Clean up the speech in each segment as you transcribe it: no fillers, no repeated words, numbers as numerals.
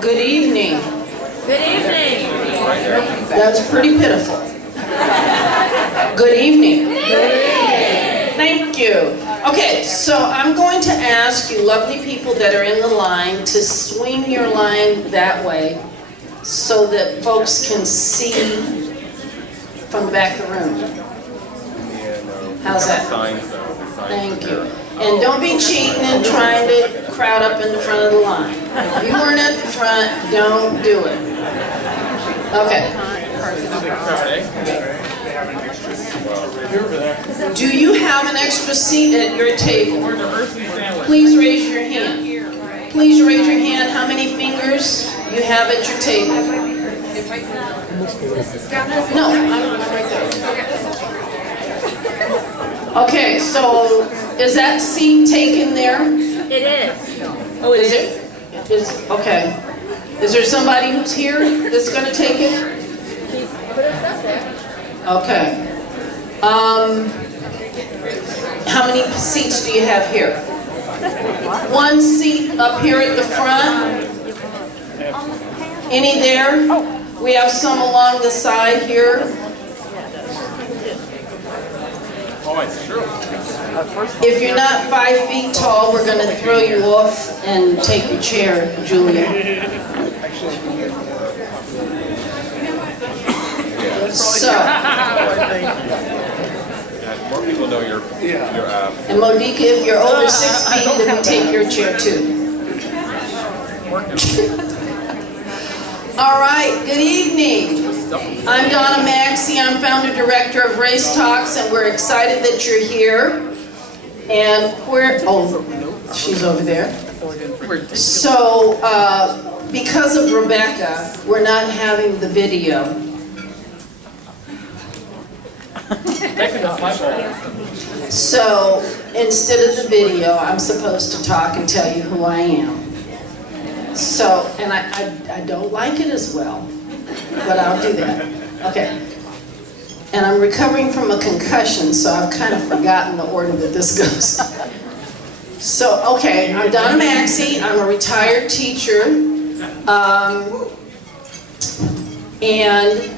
Good evening. Good evening. That's pretty pitiful. Good evening. Thank you. Okay, so I'm going to ask you lovely people that are in the line to swing your line that way so that folks can see from the back of the room. How's that? Thank you. And don't be cheating and trying to crowd up in the front of the line. If you weren't at the front, don't do it. Okay. Do you have an extra seat at your table? Please raise your hand. Please raise your hand how many fingers you have at your table. No, I'm right there. Okay, so is that seat taken there? It is. Oh, is it? Okay. Is there somebody who's here that's going to take it? Okay. How many seats do you have here? One seat up here at the front. Any there? We have some along the side here. If you're not 5 feet tall, we're going to throw you off and take your chair, Julia. So, more people know your and Modica, if you're over 6 feet, then we take your chair too. All right, good evening. I'm Donna Maxey. I'm founder director of Race Talks, and we're excited that you're here. And she's over there. So, because of Rebecca, we're not having the video. So, instead of the video, I'm supposed to talk and tell you who I am. So, and I don't like it as well, but I'll do that. Okay. And I'm recovering from a concussion, so I've kind of forgotten the order that this goes. So, okay, I'm Donna Maxey. I'm a retired teacher. And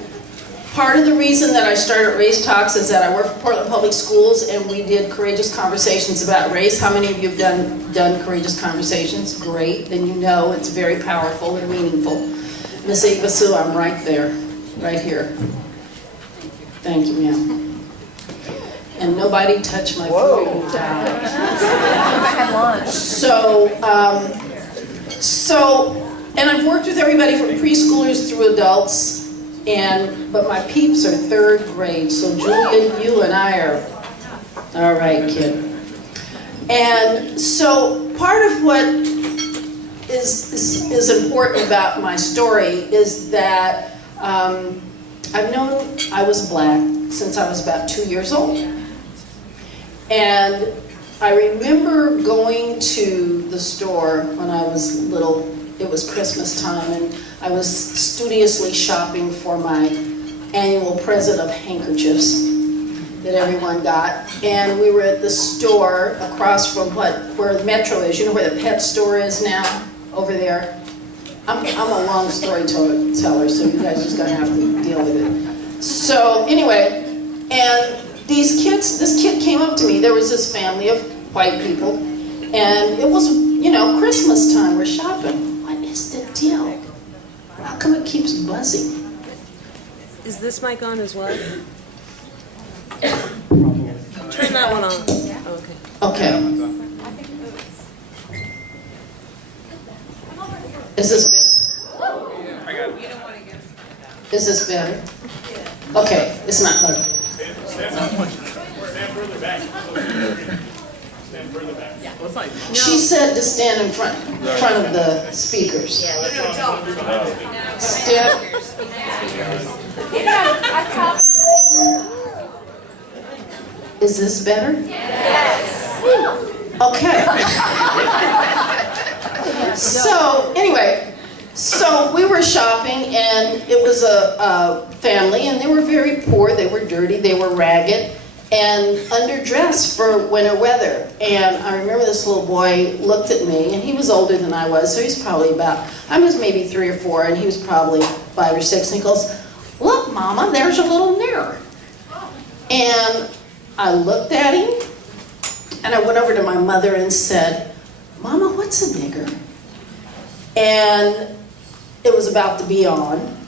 part of the reason that I started Race Talks is that I work for Portland Public Schools, and we did courageous conversations about race. How many of you have done courageous conversations? Great, then you know it's very powerful and meaningful. Miss Eva Sue, I'm right there, right here. Thank you, ma'am. And nobody touched my food. And I've worked with everybody from preschoolers through adults, but my peeps are 3rd grade, so Julia, you and I are, all right, kid. And so part of what is important about my story is that I've known I was black since I was about 2 years old. And I remember going to the store when I was little. It was Christmas time, and I was studiously shopping for my annual present of handkerchiefs that everyone got. And we were at the store across from where the Metro is. You know where the pet store is now? Over there. I'm a long story teller, so you guys just gonna have to deal with it. So anyway, and this kid came up to me. There was this family of white people, and it was, Christmas time. We're shopping. What is the deal? How come it keeps buzzing? Is this mic on as well? Turn that one on. Okay. Is this better? I got it. Is this better? Okay, it's not better. Stand further back. Stand further back. She said to stand in front of the speakers. Stand. Is this better? Yes. Okay. So anyway, so we were shopping, and it was a family, and they were very poor. They were dirty. They were ragged. and underdressed for winter weather. And I remember this little boy looked at me, and he was older than I was, so he's probably about, I was maybe 3 or 4, and he was probably 5 or 6, and he goes, "Look, Mama, there's a little nigger." And I looked at him, and I went over to my mother and said, "Mama, what's a nigger?" And it was about to be on.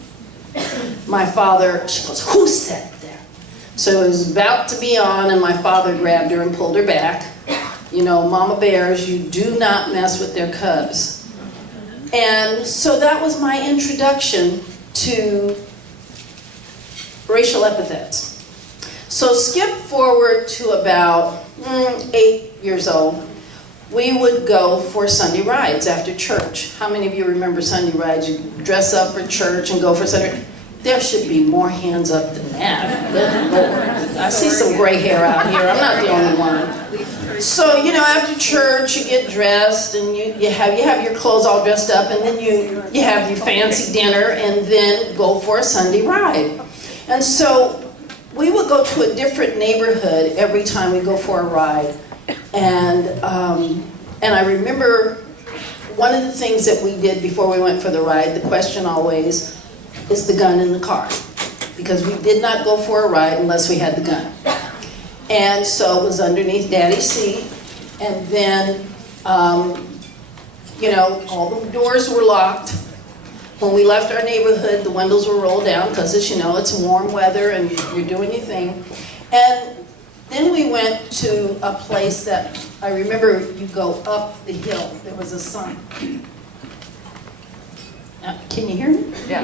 My father, she goes, "Who said that?" So it was about to be on, and my father grabbed her and pulled her back. You know, mama bears, you do not mess with their cubs. And so that was my introduction to racial epithets. So skip forward to about 8 years old. We would go for Sunday rides after church. How many of you remember Sunday rides? You dress up for church and go for Sunday. There should be more hands up than that. Good Lord. I see some gray hair out here. I'm not the only one. So, you know, after church, you get dressed, and you have your clothes all dressed up, and then you have your fancy dinner, and then go for a Sunday ride. And so we would go to a different neighborhood every time we go for a ride. And I remember one of the things that we did before we went for the ride, the question always, is the gun in the car? Because we did not go for a ride unless we had the gun. And so it was underneath Daddy's seat, and then, you know, all the doors were locked. When we left our neighborhood, the windows were rolled down, because as you know, it's warm weather and you're doing your thing. And then we went to a place that, I remember you go up the hill. There was a sign. Can you hear me? Yeah.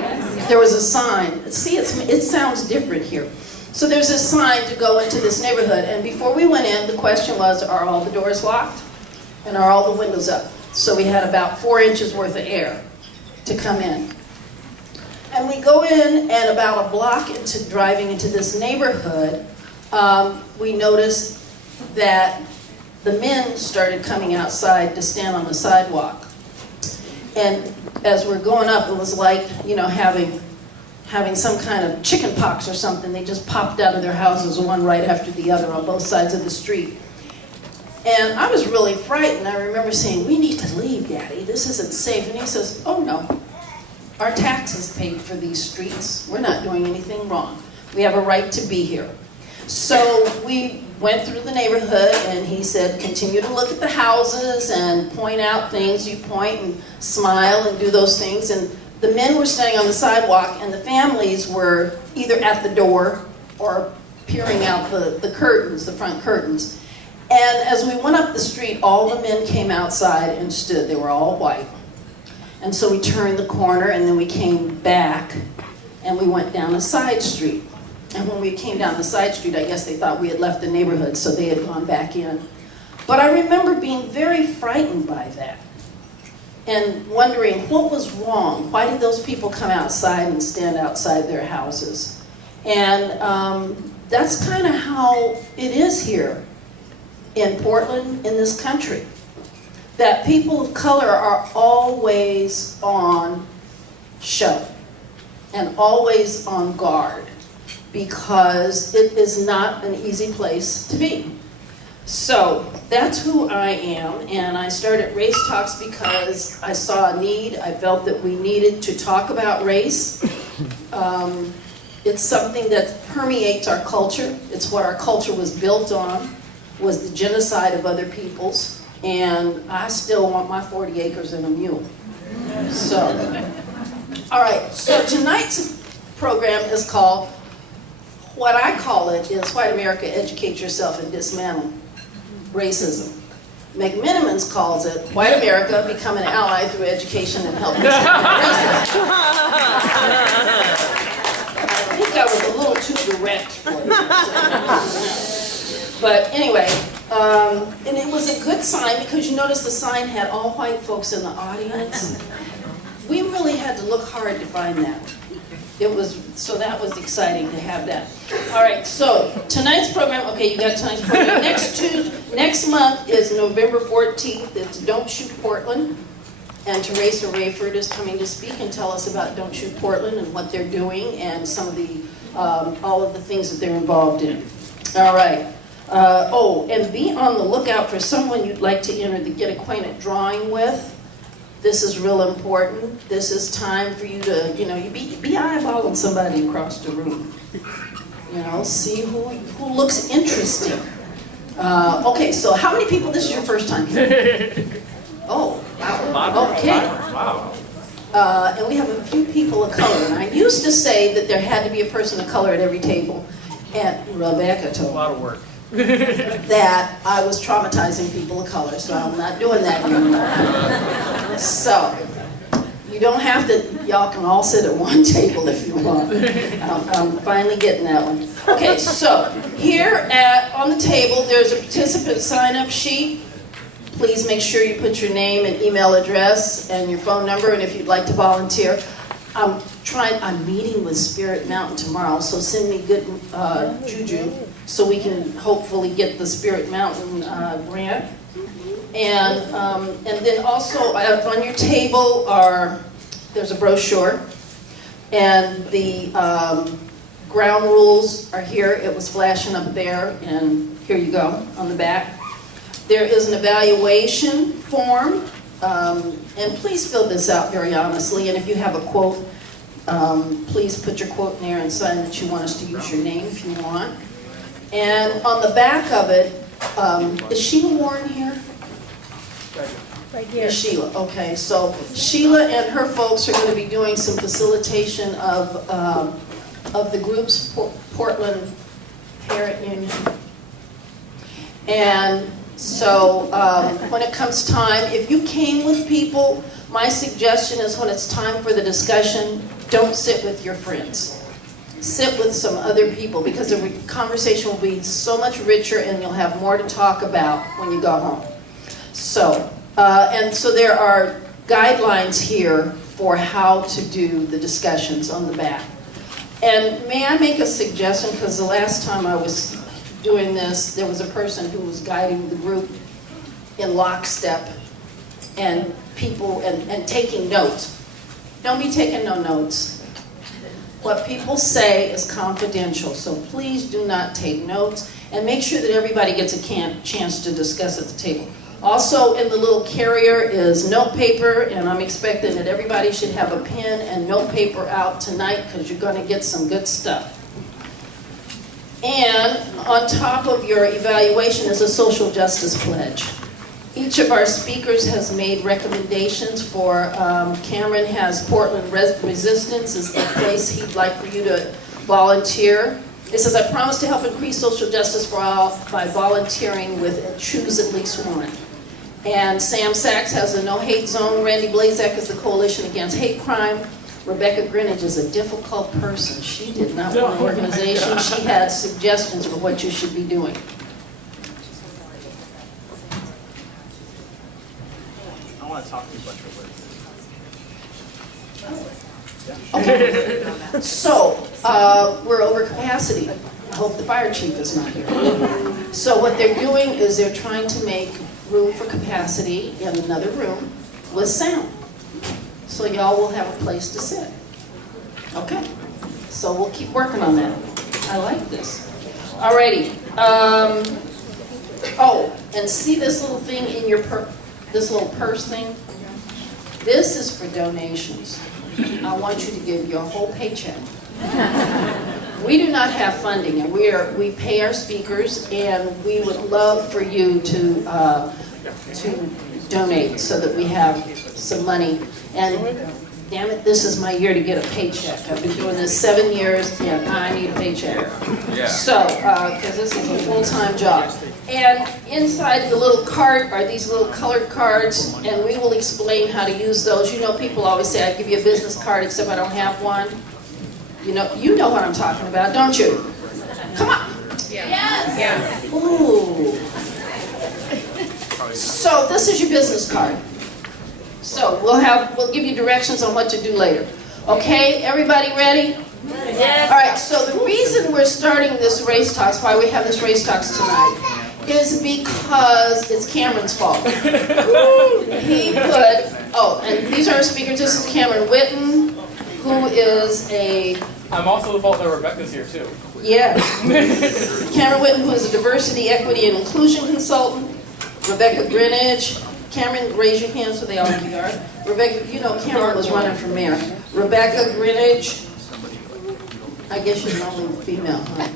There was a sign. See, it sounds different here. So there's a sign to go into this neighborhood. And before we went in, the question was, are all the doors locked? And are all the windows up? So we had about 4 inches worth of air to come in. And we go in, and about a block into driving into this neighborhood, we noticed that the men started coming outside to stand on the sidewalk. And as we're going up, it was like, you know, having some kind of chicken pox or something. They just popped out of their houses, one right after the other, on both sides of the street. And I was really frightened. I remember saying, "We need to leave, Daddy. This isn't safe." And he says, "Oh, no. Our taxes paid for these streets. We're not doing anything wrong. We have a right to be here." So we went through the neighborhood, and he said, "Continue to look at the houses and point out things. You point and smile and do those things." And the men were standing on the sidewalk, and the families were either at the door or peering out the curtains, the front curtains. And as we went up the street, all the men came outside and stood. They were all white. And so we turned the corner, and then we came back, and we went down a side street. And when we came down the side street, I guess they thought we had left the neighborhood, so they had gone back in. But I remember being very frightened by that, and wondering what was wrong. Why did those people come outside and stand outside their houses? And that's kind of how it is here in Portland, in this country. That people of color are always on show and always on guard, because it is not an easy place to be. So that's who I am, and I started Race Talks because I saw a need. I felt that we needed to talk about race. It's something that permeates our culture. It's what our culture was built on, was the genocide of other peoples. And I still want my 40 acres and a mule. So, all right, so tonight's program is called, what I call it is White America, Educate Yourself and Dismantle Racism. McMenamins calls it White America, Become an Ally Through Education and Help Dismantle Racism. I think I was a little too direct for you. But anyway, and it was a good sign, because you notice the sign had all white folks in the audience. We really had to look hard to find that. So that was exciting to have that. All right, so tonight's program, okay, you got tonight's program. Next month is November 14th. It's Don't Shoot Portland. And Teresa Rayford is coming to speak and tell us about Don't Shoot Portland and what they're doing and some of the, all of the things that they're involved in. All right. Oh, and be on the lookout for someone you'd like to enter the Get Acquainted drawing with. This is real important. This is time for you to, you be eyeballing somebody across the room. See who looks interesting. Okay, so how many people, this is your first time here? Oh, wow. Okay. Wow. And we have a few people of color. And I used to say that there had to be a person of color at every table. And Rebecca told me. A lot of work. That I was traumatizing people of color, so I'm not doing that anymore. So, you don't have to, y'all can all sit at one table if you want. I'm finally getting that one. Okay, so here on the table, there's a participant sign-up sheet. Please make sure you put your name and email address and your phone number, and if you'd like to volunteer. I'm meeting with Spirit Mountain tomorrow, so send me good juju so we can hopefully get the Spirit Mountain grant. And then also on your table there's a brochure, and the ground rules are here. It was flashing up there, and here you go on the back. There is an evaluation form, and please fill this out very honestly, and if you have a quote, please put your quote in there and sign that you want us to use your name if you want. And on the back of it, is Sheila Warren here? Right here. Is Sheila, okay. So Sheila and her folks are going to be doing some facilitation of the group's Portland Parent Union. And so when it comes time, if you came with people, my suggestion is when it's time for the discussion, don't sit with your friends. Sit with some other people, because the conversation will be so much richer and you'll have more to talk about when you go home. So, and so there are guidelines here for how to do the discussions on the back. And may I make a suggestion, because the last time I was doing this, there was a person who was guiding the group in lockstep and people and taking notes. Don't be taking no notes. What people say is confidential, so please do not take notes, and make sure that everybody gets a chance to discuss at the table. Also in the little carrier is note paper, and I'm expecting that everybody should have a pen and note paper out tonight, because you're going to get some good stuff. And on top of your evaluation is a social justice pledge. Each of our speakers has made recommendations for, Cameron has Portland Resistance is the place he'd like for you to volunteer. It says, I promise to help increase social justice for all by volunteering with Choose at Least One. And Sam Sachs has a No Hate Zone. Randy Blazak is the Coalition Against Hate Crime. Rebecca Greenidge is a difficult person. She did not want an organization. She had suggestions for what you should be doing. I want to talk to you about your work. Okay. So, we're over capacity. I hope the fire chief is not here. So what they're doing is they're trying to make room for capacity in another room with sound. So y'all will have a place to sit. Okay? So we'll keep working on that. I like this. Alrighty. Oh, and see this little thing in your this little purse thing? This is for donations. I want you to give your whole paycheck. We do not have funding, and we pay our speakers, and we would love for you to donate so that we have some money. And damn it, this is my year to get a paycheck. I've been doing this 7 years, and I need a paycheck. Yeah. So, because this is a full-time job. And inside the little card are these little colored cards, and we will explain how to use those. You know, people always say, I give you a business card, except I don't have one. You know what I'm talking about, don't you? Come on. Yes. Yes. Ooh. So this is your business card. So we'll give you directions on what to do later. Okay, everybody ready? Yes. All right, so the reason we're starting this race talks, why we have this race talks tonight, is because it's Cameron's fault. He and these are our speakers. This is Cameron Whitten, who is I'm also the fault that Rebecca's here too. Yeah. Cameron Whitten, who is a diversity, equity, and inclusion consultant. Rebecca Greenidge. Cameron, raise your hand so they all know who you are. Rebecca, you know Cameron was running for mayor. Rebecca Greenidge. I guess she's the only female, huh?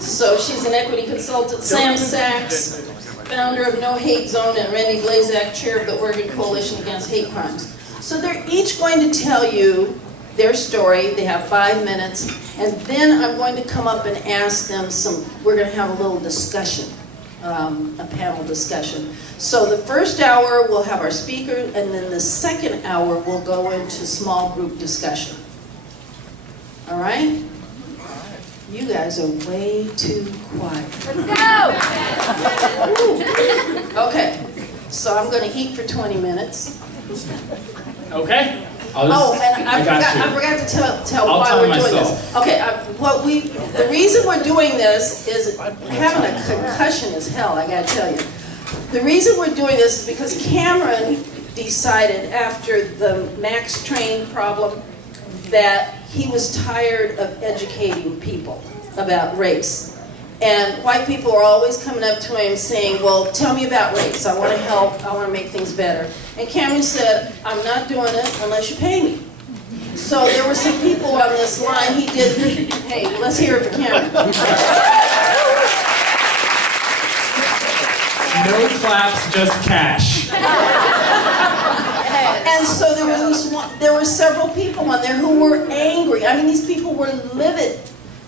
So she's an equity consultant. Sam Sachs, founder of No Hate Zone, and Randy Blazak, chair of the Oregon Coalition Against Hate Crimes. So they're each going to tell you their story. They have 5 minutes. And then I'm going to come up and ask them we're going to have a little discussion, a panel discussion. So the first hour we'll have our speaker, and then the second hour we'll go into small group discussion. All right? You guys are way too quiet. Let's go! Okay, so I'm going to eat for 20 minutes. Okay. And I forgot to tell why we're doing this. Okay, the reason we're doing this is having a concussion is hell, I gotta tell you. The reason we're doing this is because Cameron decided after the Max train problem that he was tired of educating people about race. And white people are always coming up to him saying, well, tell me about race. I want to help. I want to make things better. And Cameron said, I'm not doing it unless you pay me. So there were some people on this line. He did, hey, let's hear it for Cameron. No claps, just cash. And so there were several people on there who were angry. I mean, these people were livid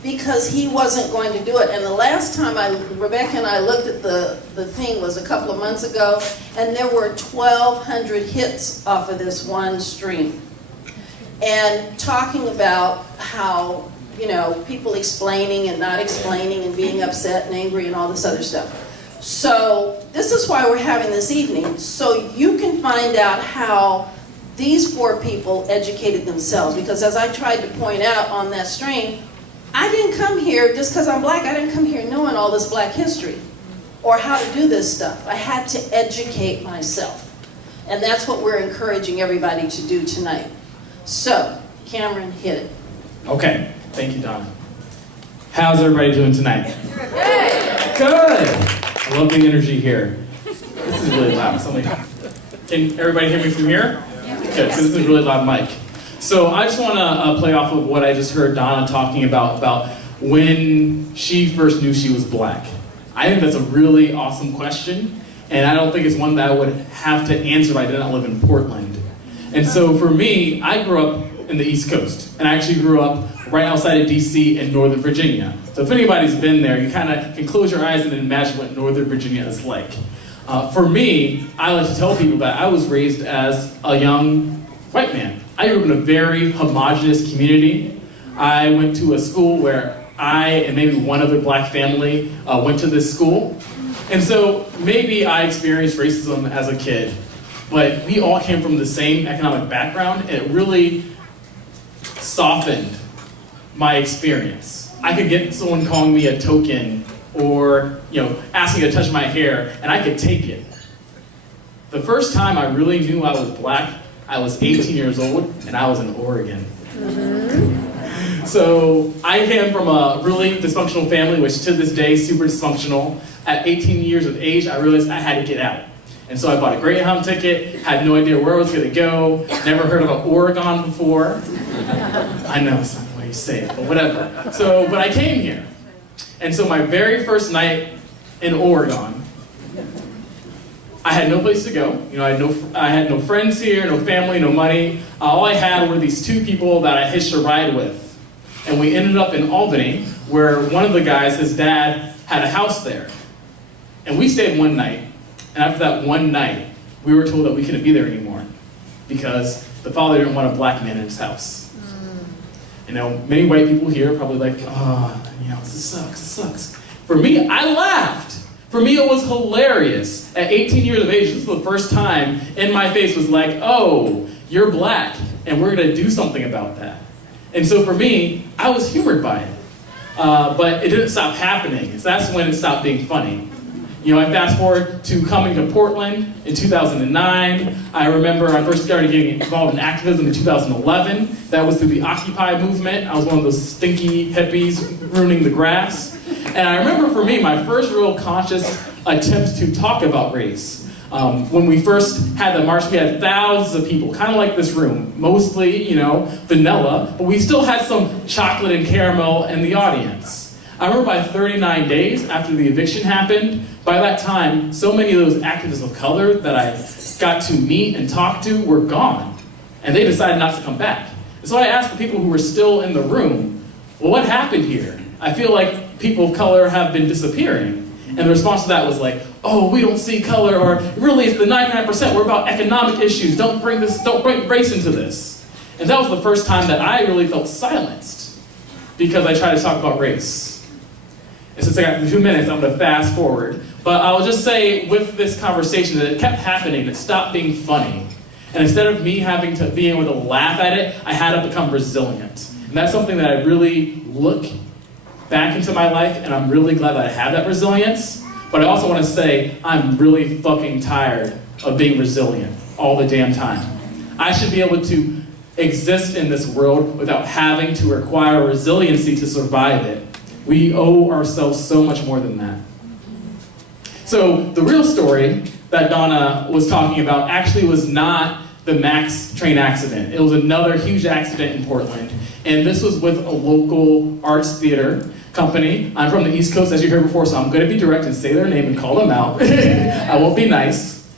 because he wasn't going to do it. And the last time Rebecca and I looked at the thing was a couple of months ago, and there were 1,200 hits off of this one stream. And talking about how, people explaining and not explaining and being upset and angry and all this other stuff. So this is why we're having this evening, so you can find out how these 4 people educated themselves. Because as I tried to point out on that stream, I didn't come here just because I'm black. I didn't come here knowing all this black history or how to do this stuff. I had to educate myself. And that's what we're encouraging everybody to do tonight. So, Cameron, hit it. Okay, thank you, Donna. How's everybody doing tonight? Good. I love the energy here. This is really loud. Can everybody hear me from here? Good, because this is a really loud mic. So I just want to play off of what I just heard Donna talking about when she first knew she was black. I think that's a really awesome question, and I don't think it's one that I would have to answer if I did not live in Portland. And so for me, I grew up in the East Coast, and I actually grew up right outside of DC in Northern Virginia. So if anybody's been there, you kind of can close your eyes and imagine what Northern Virginia is like. For me, I like to tell people that I was raised as a young white man. I grew up in a very homogenous community. I went to a school where I and maybe one other black family went to this school. And so maybe I experienced racism as a kid, but we all came from the same economic background, and it really softened my experience. I could get someone calling me a token or asking me to touch my hair, and I could take it. The first time I really knew I was black, I was 18 years old, and I was in Oregon. So I came from a really dysfunctional family, which to this day is super dysfunctional. At 18 years of age, I realized I had to get out. And so I bought a Greyhound ticket, had no idea where I was going to go, never heard of Oregon before. I know it's not the way you say it, but whatever. But I came here. And so my very first night in Oregon, I had no place to go. I had no friends here, no family, no money. All I had were these 2 people that I hitched a ride with. And we ended up in Albany, where one of the guys, his dad, had a house there. And we stayed one night. And after that one night, we were told that we couldn't be there anymore because the father didn't want a black man in his house. Many white people here are probably like, this sucks. For me, I laughed. For me, it was hilarious. At 18 years of age, this was the first time in my face was like, oh, you're black, and we're gonna do something about that. And so for me, I was humored by it. But it didn't stop happening. So that's when it stopped being funny. You know, I fast forward to coming to Portland in 2009. I remember I first started getting involved in activism in 2011. That was through the Occupy movement. I was one of those stinky hippies ruining the grass. And I remember for me, my first real conscious attempt to talk about race. When we first had the march, we had thousands of people, kind of like this room, mostly, you know, vanilla, but we still had some chocolate and caramel in the audience. I remember by 39 days after the eviction happened, by that time, so many of those activists of color that I got to meet and talk to were gone, and they decided not to come back. And so I asked the people who were still in the room, well, what happened here? I feel like people of color have been disappearing. And the response to that was like, oh, we don't see color, or really it's the 99%, we're about economic issues, don't bring race into this. And that was the first time that I really felt silenced because I tried to talk about race. And since I got 2 minutes, I'm gonna fast forward. But I'll just say with this conversation that it kept happening, it stopped being funny. And instead of me having to be able to laugh at it, I had to become resilient. And that's something that I really look back into my life, and I'm really glad that I have that resilience. But I also want to say, I'm really fucking tired of being resilient all the damn time. I should be able to exist in this world without having to require resiliency to survive it. We owe ourselves so much more than that. So the real story that Donna was talking about actually was not the Max train accident. It was another huge accident in Portland. And this was with a local arts theater company. I'm from the East Coast, as you heard before, so I'm going to be direct and say their name and call them out. I won't be nice.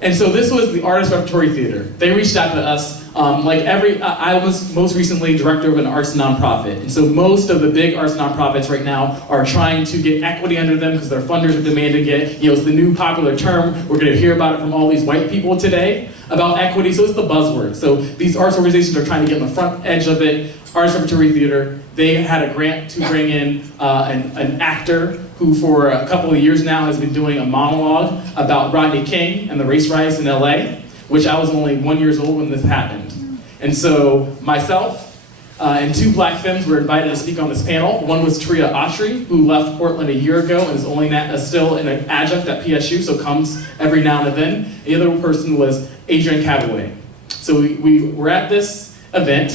And so this was the Artist Repertory Theater. They reached out to us. I was most recently director of an arts nonprofit. And so most of the big arts nonprofits right now are trying to get equity under them because their funders are demanding it. You know, it's the new popular term. We're going to hear about it from all these white people today about equity. So it's the buzzword. So these arts organizations are trying to get on the front edge of it. Artist Repertory Theater, they had a grant to bring in an actor who for a couple of years now has been doing a monologue about Rodney King and the race riots in LA, which I was only 1 year old when this happened. And so myself and two black femmes were invited to speak on this panel. One was Tria Autry, who left Portland a year ago and is only still an adjunct at PSU, so comes every now and then. The other person was Adrian Cavaway. So we were at this event,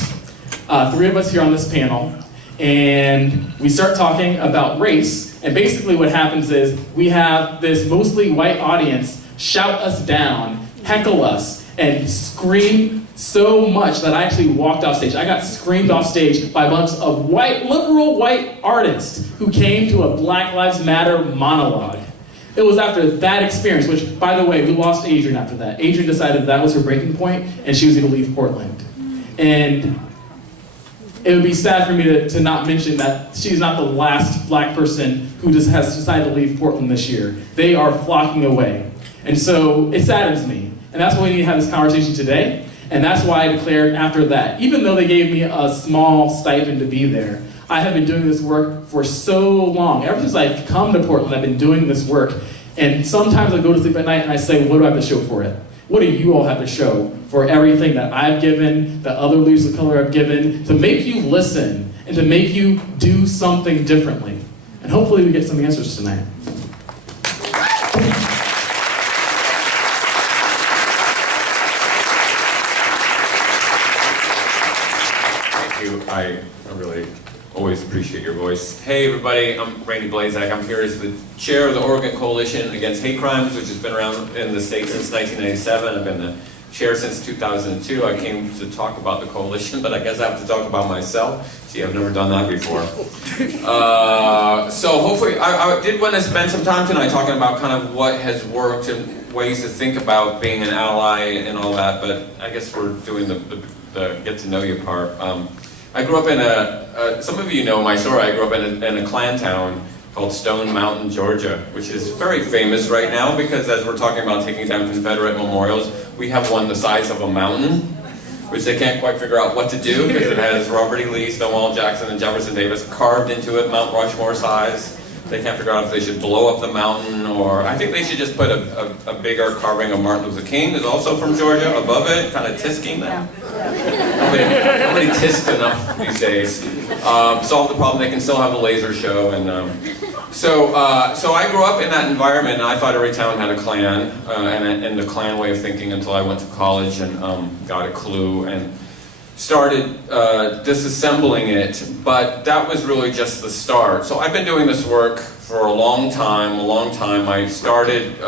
three of us here on this panel, and we start talking about race, and basically what happens is we have this mostly white audience shout us down, heckle us, and scream so much that I actually walked off stage. I got screamed off stage by a bunch of liberal white artists who came to a Black Lives Matter monologue. It was after that experience, which, by the way, we lost Adrian after that. Adrian decided that was her breaking point, and she was going to leave Portland. And it would be sad for me to not mention that she's not the last black person who just has decided to leave Portland this year. They are flocking away. And so it saddens me. And that's why we need to have this conversation today. And that's why I declared after that, even though they gave me a small stipend to be there, I have been doing this work for so long. Ever since I've come to Portland, I've been doing this work. And sometimes I go to sleep at night and I say, what do I have to show for it? What do you all have to show for everything that I've given, that other leaders of color have given, to make you listen and to make you do something differently? And hopefully we get some answers tonight. I really always appreciate your voice. Hey everybody, I'm Blazak. I'm here as the chair of the Oregon Coalition Against Hate Crimes, which has been around in the state since 1997. I've been the chair since 2002. I came to talk about the coalition, but I guess I have to talk about myself. See, I've never done that before. So hopefully, I did want to spend some time tonight talking about kind of what has worked and ways to think about being an ally and all that, but I guess we're doing the get to know you part. I grew up in some of you know my story. I grew up in a Klan town called Stone Mountain, Georgia, which is very famous right now because as we're talking about taking down Confederate memorials, we have one the size of a mountain, which they can't quite figure out what to do because it has Robert E. Lee, Stonewall Jackson, and Jefferson Davis carved into it, Mount Rushmore size. They can't figure out if they should blow up the mountain or I think they should just put a bigger carving of Martin Luther King, who's also from Georgia, above it, kind of tisking them. Nobody tisks enough these days. Solve the problem. They can still have a laser show and So I grew up in that environment, and I thought every town had a Klan, and the Klan way of thinking until I went to college and got a clue and started disassembling it. But that was really just the start. So I've been doing this work for a long time. I started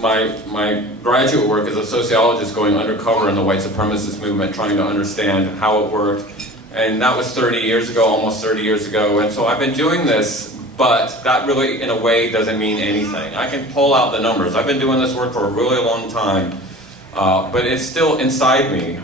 my graduate work as a sociologist going undercover in the white supremacist movement, trying to understand how it worked. And that was 30 years ago, almost 30 years ago. And so I've been doing this, but that really, in a way, doesn't mean anything. I can pull out the numbers. I've been doing this work for a really long time, but it's still inside me.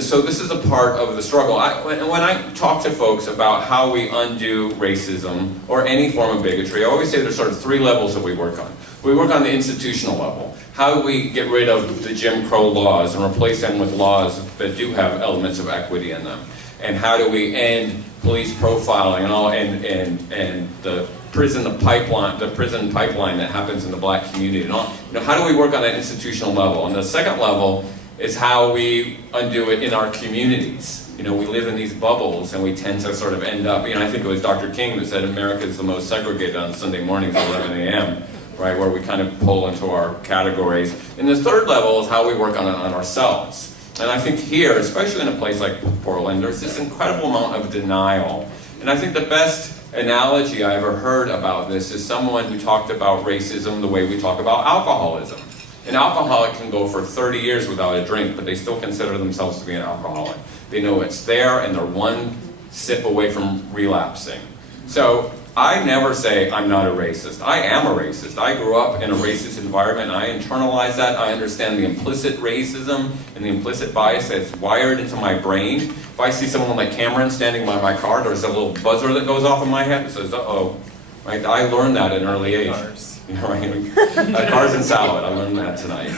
So this is a part of the struggle. When I talk to folks about how we undo racism or any form of bigotry, I always say there's sort of 3 levels that we work on. We work on the institutional level. How do we get rid of the Jim Crow laws and replace them with laws that do have elements of equity in them? And how do we end police profiling and the prison pipeline that happens in the black community? And all, how do we work on that institutional level? And the second level is how we undo it in our communities. We live in these bubbles, and we tend to sort of end up. I think it was Dr. King that said America is the most segregated on Sunday mornings at 11 a.m. Right, where we kind of pull into our categories. And the third level is how we work on ourselves. And I think here, especially in a place like Portland, there's this incredible amount of denial. And I think the best analogy I ever heard about this is someone who talked about racism the way we talk about alcoholism. An alcoholic can go for 30 years without a drink, but they still consider themselves to be an alcoholic. They know it's there, and they're one sip away from relapsing. So I never say I'm not a racist. I am a racist. I grew up in a racist environment. I internalize that. I understand the implicit racism and the implicit bias that's wired into my brain. If I see someone like Cameron standing by my car, there's a little buzzer that goes off in my head that says, uh-oh. Right? I learned that at an early age. Right? Cars and salad. I learned that tonight.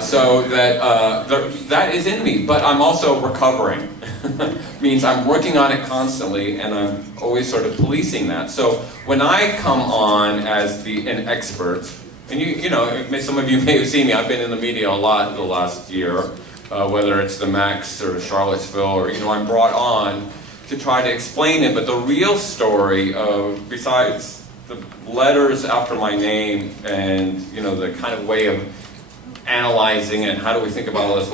So that is in me, but I'm also recovering. Means I'm working on it constantly, and I'm always sort of policing that. So when I come on as an expert, and some of you may have seen me, I've been in the media a lot the last year, whether it's the Max or Charlottesville, or I'm brought on to try to explain it. But the real story of, besides the letters after my name and the kind of way of analyzing it, how do we think about all this,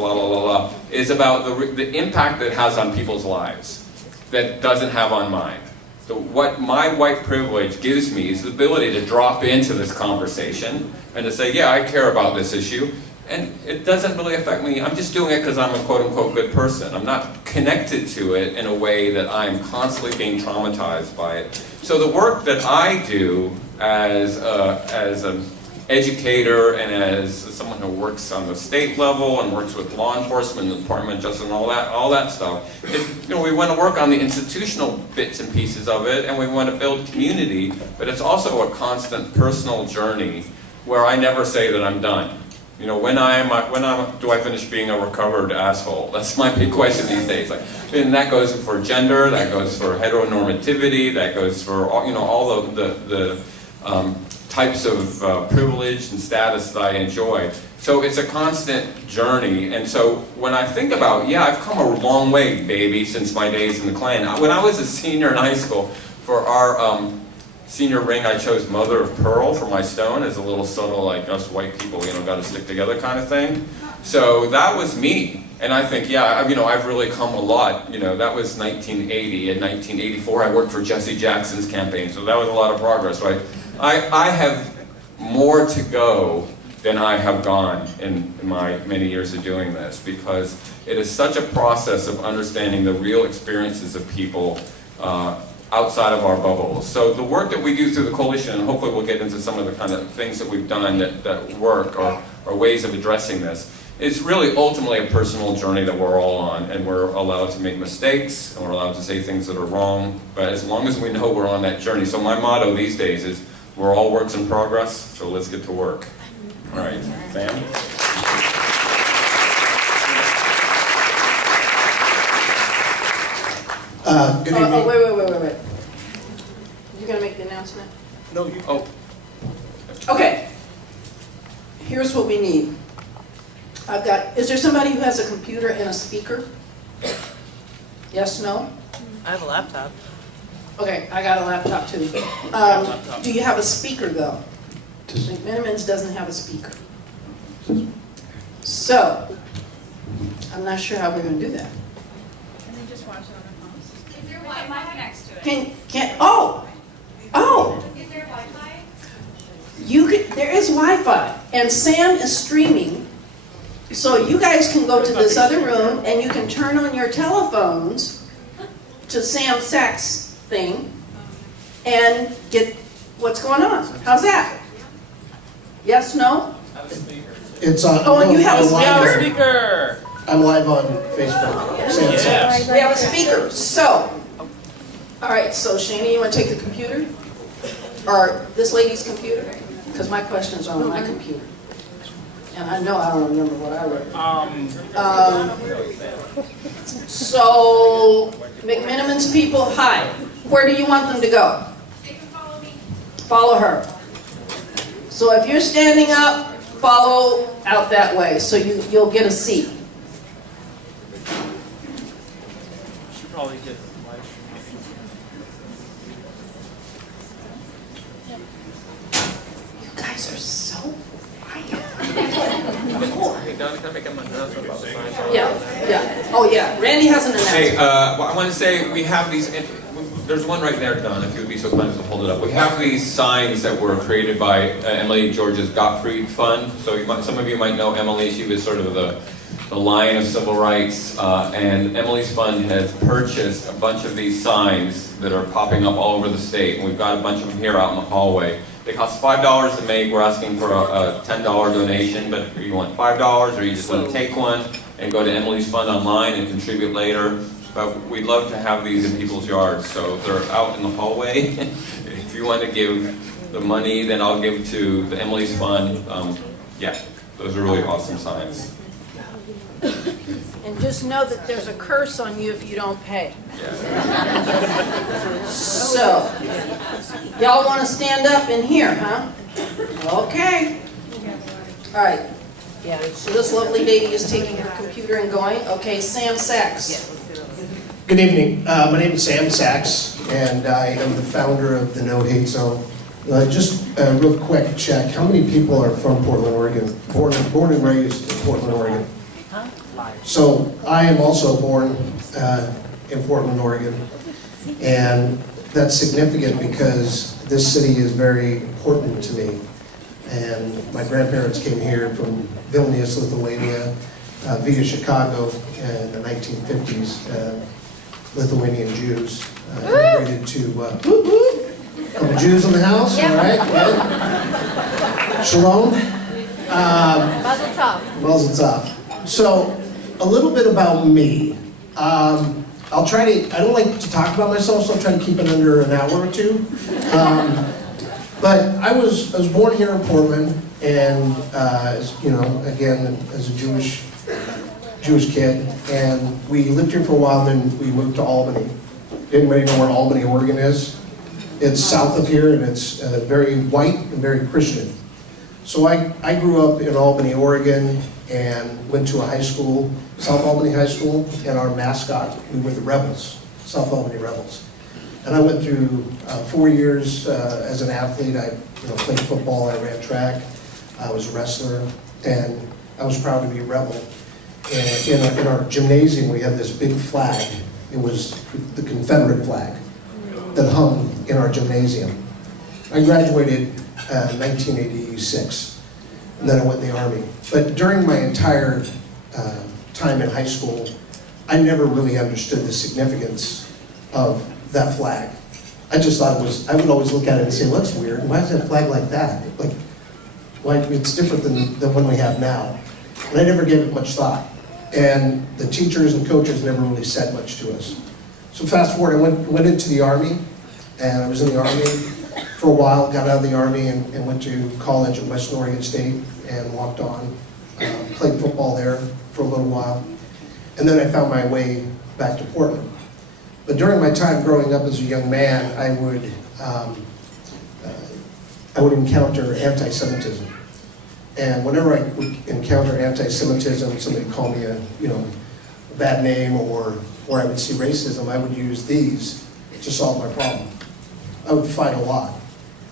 is about the impact that it has on people's lives that doesn't have on mine. So what my white privilege gives me is the ability to drop into this conversation and to say, yeah, I care about this issue, and it doesn't really affect me. I'm just doing it because I'm a quote-unquote good person. I'm not connected to it in a way that I'm constantly being traumatized by it. So the work that I do as an educator and as someone who works on the state level and works with law enforcement, the Department of Justice, and all that stuff, is, we want to work on the institutional bits and pieces of it, and we want to build community, but it's also a constant personal journey where I never say that I'm done. When do I finish being a recovered asshole? That's my big question these days. And that goes for gender, that goes for heteronormativity, that goes for all of the types of privilege and status that I enjoy. So it's a constant journey. And so when I think about, I've come a long way, baby, since my days in the Klan. When I was a senior in high school, for our senior ring, I chose mother of pearl for my stone as a little subtle, like us white people, got to stick together kind of thing. So that was me. And I think, I've really come a lot. That was 1980. In 1984, I worked for Jesse Jackson's campaign. So that was a lot of progress, right? I have more to go than I have gone in my many years of doing this, because it is such a process of understanding the real experiences of people outside of our bubbles. So the work that we do through the Coalition, and hopefully we'll get into some of the kind of things that we've done that work, or ways of addressing this, it's really ultimately a personal journey that we're all on, and we're allowed to make mistakes, and we're allowed to say things that are wrong, but as long as we know we're on that journey. So my motto these days is, we're all works in progress, so let's get to work. All right, Sam? Good evening. Wait. You gonna make the announcement? No, you. Oh. Okay. Here's what we need. Is there somebody who has a computer and a speaker? Yes, no? I have a laptop. Okay, I got a laptop too. Do you have a speaker though? McMenamins doesn't have a speaker. So, I'm not sure how we're gonna do that. Can they just watch it on their phones? Is there Wi-Fi next to it? Oh, Is there Wi-Fi? there is Wi-Fi, and Sam is streaming. So you guys can go to this other room, and you can turn on your telephones to Sam Sachs thing, and get what's going on. How's that? Yes, no? It's on. Oh, and you have a I'm live- Speaker! I'm live on Facebook. Sam Sachs. We have a speaker, so. All right, so Shani, you want to take the computer? Or this lady's computer? Because my questions are on my computer. And I know I don't remember what I wrote. So, McMenamins people, hi. Where do you want them to go? They can follow me. Follow her. So if you're standing up, follow out that way, so you'll get a seat. Should probably get live You guys are so quiet. Hey, Donna, can I make an announcement about the signs? Yeah. Oh, yeah. Randy has an Hey, announcement. well, I want to say we have these. There's one right there, Don. If you would be so kind as to hold it up. We have these signs that were created by Emily George's Gottfried Fund. So some of you might know Emily. She was sort of the lion of civil rights. And Emily's fund has purchased a bunch of these signs that are popping up all over the state. And we've got a bunch of them here out in the hallway. They cost $5 to make. We're asking for a $10 donation, but if you want $5 or you just want to take one and go to Emily's Fund online and contribute later. But we'd love to have these in people's yards, so they're out in the hallway. If you want to give the money, then I'll give to the Emily's Fund. Yeah, those are really awesome signs. And just know that there's a curse on you if you don't pay. Yeah. So, y'all want to stand up in here, huh? Okay. All right. Yeah. So this lovely lady is taking her computer and going. Okay, Sam Sachs. Good evening. My name is Sam Sachs, and I am the founder of the No Hate Zone. Just a real quick check. How many people are from Portland, Oregon? Born and raised in Portland, Oregon. So I am also born in Portland, Oregon, and that's significant because this city is very important to me. And my grandparents came here from Vilnius, Lithuania, via Chicago in the 1950s. Lithuanian Jews immigrated to. Couple Jews in the house, all right? Good. Shalom. Mazel tov. Mazel tov. So, a little bit about me. I'll try to, I don't like to talk about myself, so I'll try to keep it under an hour or two. But I was born here in Portland, and you know, again, as a Jewish kid, and we lived here for a while, then we moved to Albany. Anybody know where Albany, Oregon is? It's south of here, and it's very white and very Christian. So I grew up in Albany, Oregon, and went to a high school, South Albany High School, and our mascot, we were the Rebels, South Albany Rebels. And I went through 4 years as an athlete. I played football, I ran track, I was a wrestler, and I was proud to be a Rebel. And in our gymnasium, we had this big flag. It was the Confederate flag that hung in our gymnasium. I graduated in 1986, and then I went in the Army. But during my entire time in high school, I never really understood the significance of that flag. I just thought it was, I would always look at it and say, well, that's weird. Why is that flag like that? Like it's different than the one we have now. And I never gave it much thought. And the teachers and coaches never really said much to us. So fast forward, I went into the Army, and I was in the Army for a while, got out of the Army and went to college at Western Oregon State and walked on, played football there for a little while. And then I found my way back to Portland. But during my time growing up as a young man, I would encounter anti-Semitism. And whenever I would encounter anti-Semitism, somebody call me a bad name, or I would see racism, I would use these to solve my problem. I would fight a lot,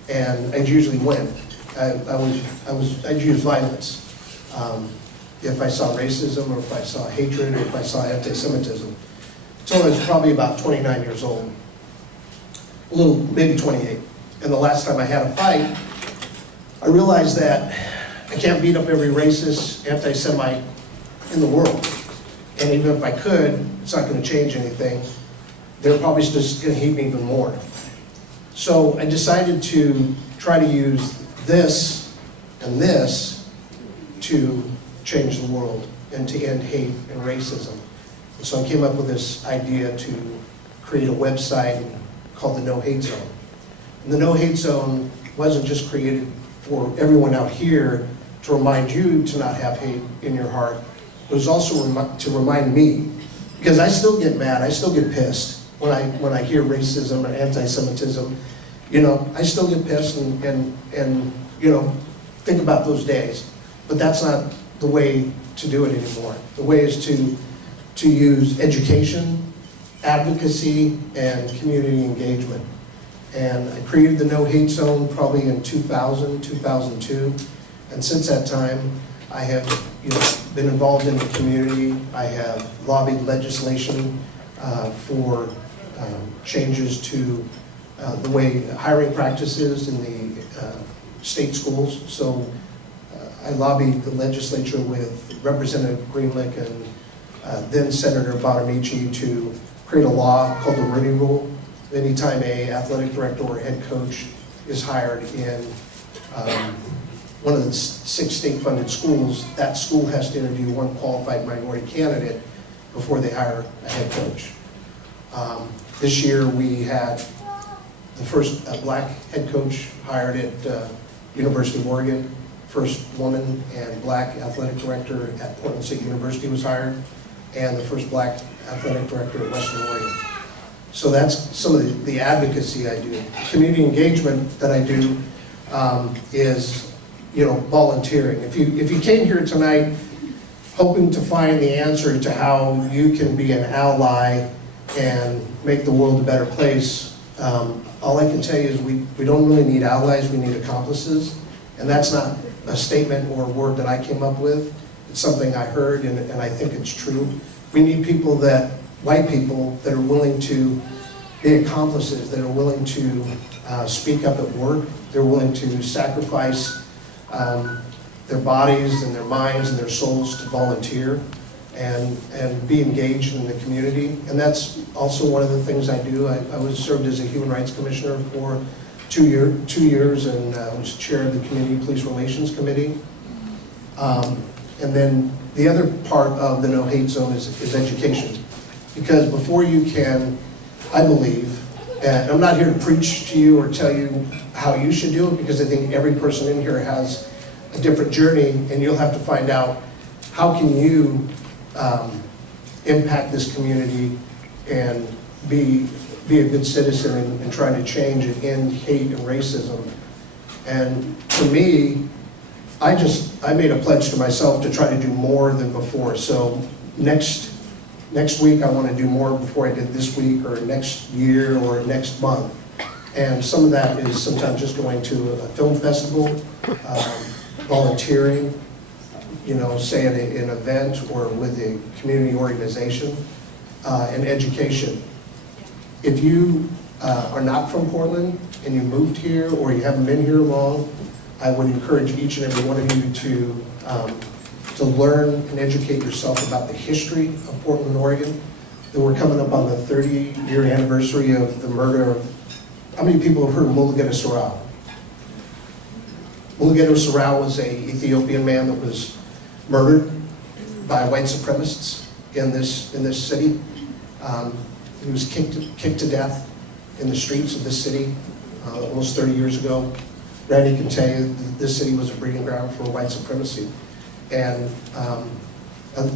and I'd usually win. I'd use violence. If I saw racism, or if I saw hatred, or if I saw anti-Semitism. Until I was probably about 29 years old. Maybe 28. And the last time I had a fight, I realized that I can't beat up every racist, anti-Semite in the world. And even if I could, it's not going to change anything. They're probably just going to hate me even more. So I decided to try to use this and this to change the world and to end hate and racism. And so I came up with this idea to create a website called the No Hate Zone. And the No Hate Zone wasn't just created for everyone out here to remind you to not have hate in your heart. It was also to remind me, because I still get mad, I still get pissed when I hear racism or anti-Semitism. You know, I still get pissed and you know, think about those days. But that's not the way to do it anymore. The way is to use education, advocacy, and community engagement. And I created the No Hate Zone probably in 2000, 2002. And since that time, I have been involved in the community. I have lobbied legislation for changes to the way hiring practices in the state schools. So I lobbied the legislature with Representative Greenidge and then Senator Bonamici to create a law called the Rooney Rule. Anytime a athletic director or head coach is hired in one of the 6 state-funded schools, that school has to interview one qualified minority candidate before they hire a head coach. This year we had the first black head coach hired at University of Oregon. First woman and black athletic director at Portland State University was hired, and the first black athletic director at Western Oregon. So that's some of the advocacy I do. Community engagement that I do is, volunteering. If you came here tonight hoping to find the answer to how you can be an ally and make the world a better place, all I can tell you is we don't really need allies, we need accomplices. And that's not a statement or a word that I came up with. It's something I heard and I think it's true. We need people white people that are willing to be accomplices, that are willing to speak up at work, they're willing to sacrifice their bodies and their minds and their souls to volunteer and be engaged in the community. And that's also one of the things I do. I was served as a Human Rights Commissioner for 2 years and was chair of the Community Police Relations Committee. And then the other part of the No Hate Zone is education. Because before you can, I believe, and I'm not here to preach to you or tell you how you should do it, because I think every person in here has a different journey, and you'll have to find out how can you impact this community and be a good citizen and trying to change and end hate and racism. And for me, I made a pledge to myself to try to do more than before. So next week I want to do more before I did this week, or next year, or next month. And some of that is sometimes just going to a film festival, volunteering, say at an event or with a community organization, and education. If you are not from Portland and you moved here or you haven't been here long, I would encourage each and every one of you to learn and educate yourself about the history of Portland, Oregon. That we're coming up on the 30-year anniversary of the murder of, how many people have heard of Mulugeta Sorrell? Mulugeta Sorrell was an Ethiopian man that was murdered by white supremacists in this city. He was kicked to death in the streets of this city almost 30 years ago. Randy can tell you that this city was a breeding ground for white supremacy. And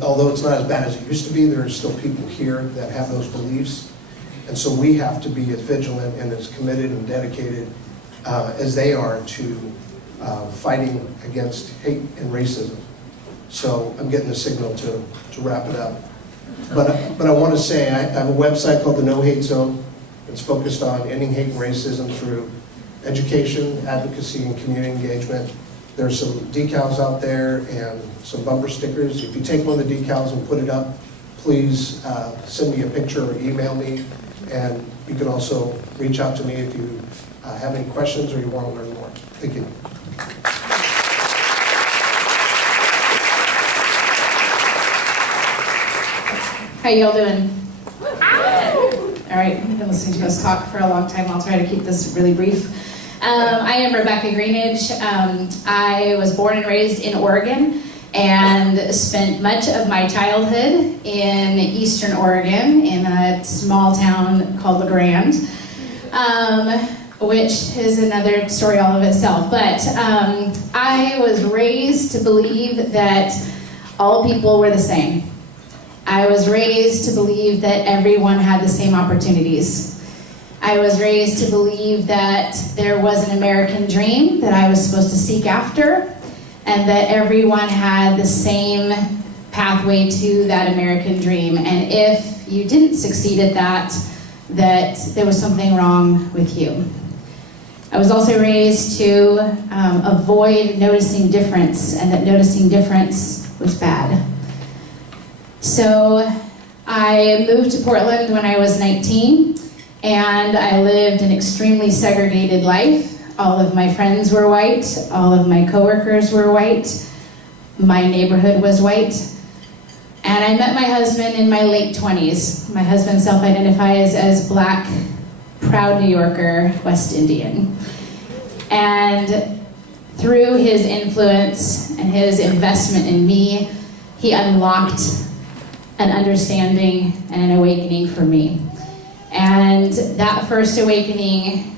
although it's not as bad as it used to be, there are still people here that have those beliefs. And so we have to be as vigilant and as committed and dedicated as they are to fighting against hate and racism. So I'm getting a signal to wrap it up. But I want to say I have a website called the No Hate Zone. It's focused on ending hate and racism through education, advocacy, and community engagement. There's some decals out there and some bumper stickers. If you take one of the decals and put it up, please send me a picture or email me. And you can also reach out to me if you have any questions or you want to learn more. Thank you. How y'all doing? All right, I've been listening to us talk for a long time. I'll try to keep this really brief. I am Rebecca Greenidge. I was born and raised in Oregon and spent much of my childhood in Eastern Oregon in a small town called LeGrand, which is another story all of itself. But I was raised to believe that all people were the same. I was raised to believe that everyone had the same opportunities. I was raised to believe that there was an American dream that I was supposed to seek after, and that everyone had the same pathway to that American dream. And if you didn't succeed at that, that there was something wrong with you. I was also raised to avoid noticing difference, and that noticing difference was bad. So I moved to Portland when I was 19, and I lived an extremely segregated life. All of my friends were white, all of my coworkers were white, my neighborhood was white, and I met my husband in my late 20s. My husband self-identifies as Black, proud New Yorker, West Indian. And through his influence and his investment in me, he unlocked an understanding and an awakening for me. And that first awakening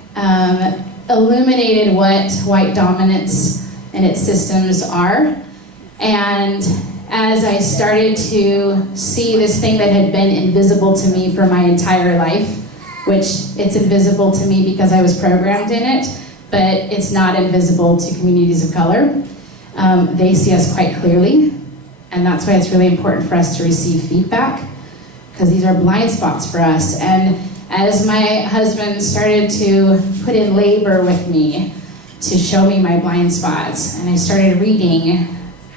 illuminated what white dominance and its systems are. And as I started to see this thing that had been invisible to me for my entire life, which it's invisible to me because I was programmed in it, but it's not invisible to communities of color. They see us quite clearly. And that's why it's really important for us to receive feedback, because these are blind spots for us. And as my husband started to put in labor with me to show me my blind spots, and I started reading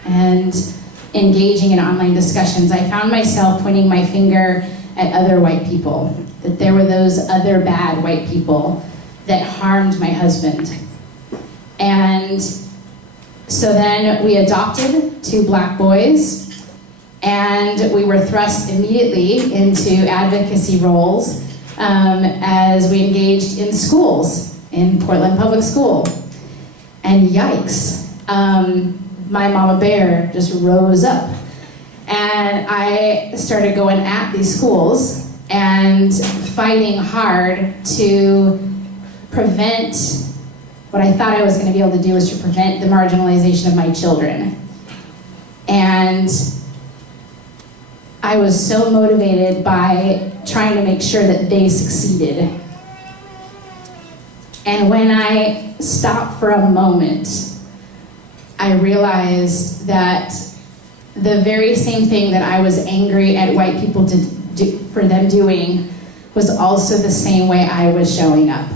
and engaging in online discussions, I found myself pointing my finger at other white people, that there were those other bad white people that harmed my husband. And so then we adopted 2 Black boys, and we were thrust immediately into advocacy roles as we engaged in schools, in Portland Public School. And yikes, my mama bear just rose up. And I started going at these schools and fighting hard to prevent what I thought I was going to be able to do, was to prevent the marginalization of my children. And I was so motivated by trying to make sure that they succeeded. And when I stopped for a moment, I realized that the very same thing that I was angry at white people for them doing was also the same way I was showing up.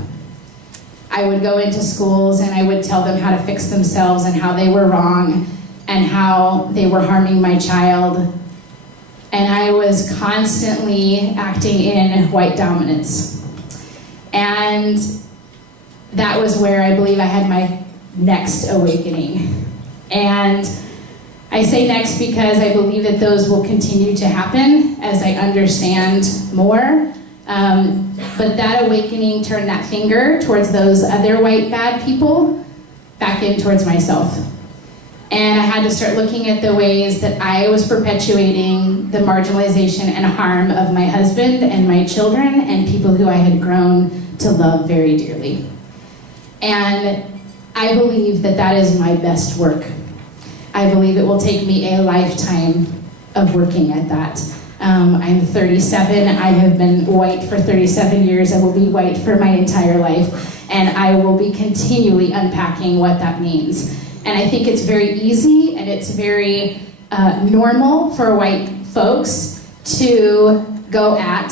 I would go into schools and I would tell them how to fix themselves and how they were wrong and how they were harming my child. And I was constantly acting in white dominance. And that was where I believe I had my next awakening. And I say next because I believe that those will continue to happen as I understand more. But that awakening turned that finger towards those other white bad people back in towards myself. And I had to start looking at the ways that I was perpetuating the marginalization and harm of my husband and my children and people who I had grown to love very dearly. And I believe that that is my best work. I believe it will take me a lifetime of working at that. I'm 37, I have been white for 37 years, I will be white for my entire life, and I will be continually unpacking what that means. And I think it's very easy and it's very normal for white folks to go at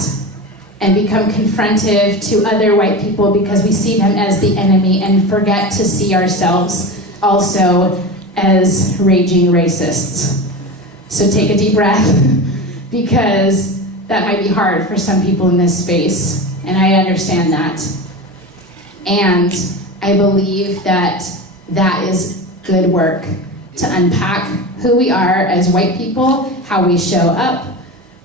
and become confrontive to other white people because we see them as the enemy and forget to see ourselves also as raging racists. So take a deep breath because that might be hard for some people in this space, and I understand that. And I believe that that is good work to unpack who we are as white people, how we show up,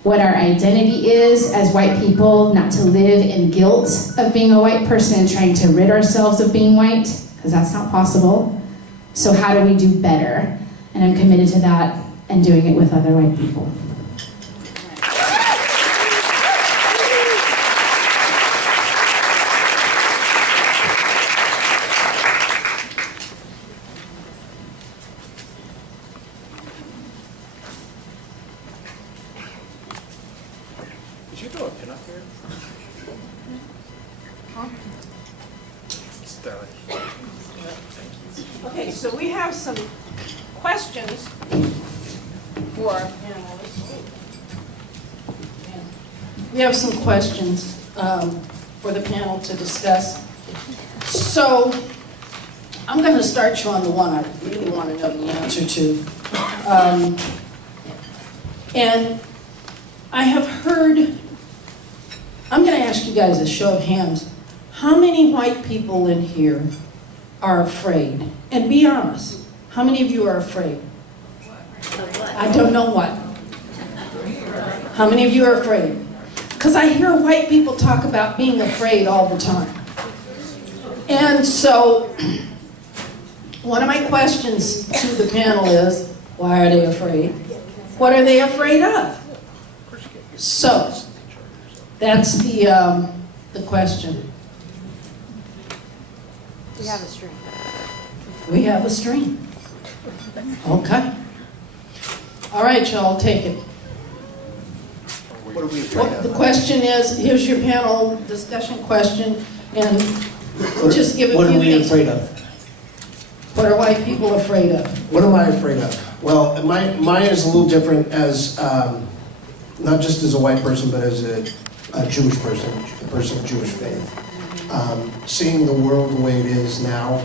what our identity is as white people, not to live in guilt of being a white person and trying to rid ourselves of being white, because that's not possible. So how do we do better? And I'm committed to that and doing it with other white people. Did you throw a pin up here? Sterling. Okay, so we have some questions for our panelists. We have some questions for the panel to discuss. So I'm going to start you on the one I really want to know the answer to. And I have heard, I'm going to ask you guys a show of hands. How many white people in here are afraid? And be honest, how many of you are afraid? I don't know what. How many of you are afraid? Because I hear white people talk about being afraid all the time. And so, one of my questions to the panel is, why are they afraid? What are they afraid of? So, that's the question. We have a stream. We have a stream. Okay. All right, y'all, take it. What are we afraid of? The question is, here's your panel discussion question, and just give a few What are we things. afraid of? What are white people afraid of? What am I afraid of? Well, mine is a little different as, not just as a white person, but as a Jewish person, a person of Jewish faith. Seeing the world the way it is now,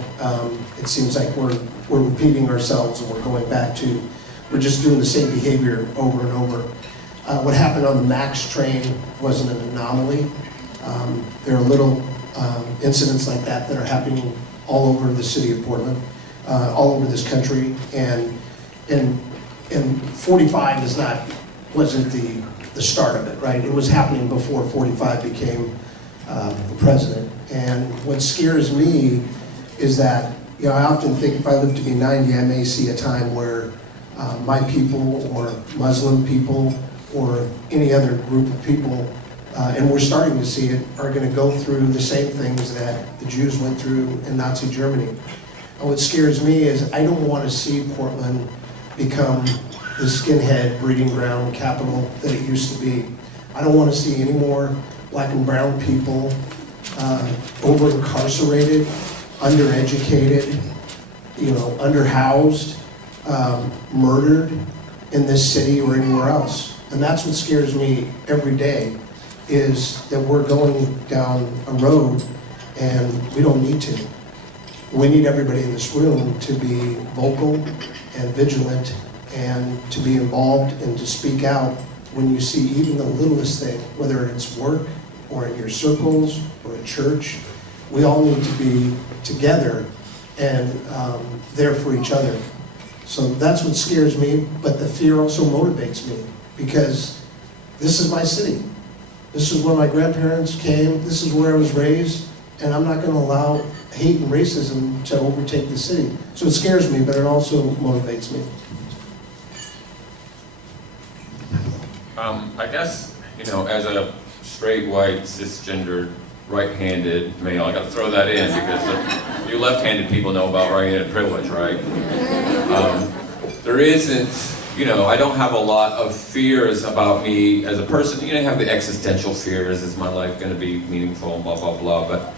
it seems like we're repeating ourselves and we're going back to, we're just doing the same behavior over and over. What happened on the Max train wasn't an anomaly. There are little incidents like that that are happening all over the city of Portland, all over this country, and 45 wasn't the start of it, right? It was happening before 45 became the president. And what scares me is that, you know, I often think if I live to be 90, I may see a time where my people or Muslim people or any other group of people, and we're starting to see it, are going to go through the same things that the Jews went through in Nazi Germany. And what scares me is I don't want to see Portland become the skinhead breeding ground capital that it used to be. I don't want to see any more black and brown people over-incarcerated, undereducated, underhoused, murdered in this city or anywhere else. And that's what scares me every day, is that we're going down a road and we don't need to. We need everybody in this room to be vocal and vigilant and to be involved and to speak out when you see even the littlest thing, whether it's work or in your circles or at church. We all need to be together and there for each other. So that's what scares me, but the fear also motivates me, because this is my city. This is where my grandparents came, this is where I was raised, and I'm not going to allow hate and racism to overtake the city. So it scares me, but it also motivates me. I guess, as a straight, white, cisgendered, right-handed male, I gotta throw that in because you left-handed people know about right-handed privilege, right? There isn't, I don't have a lot of fears about me as a person. I have the existential fears, is my life gonna be meaningful, blah, blah, blah, but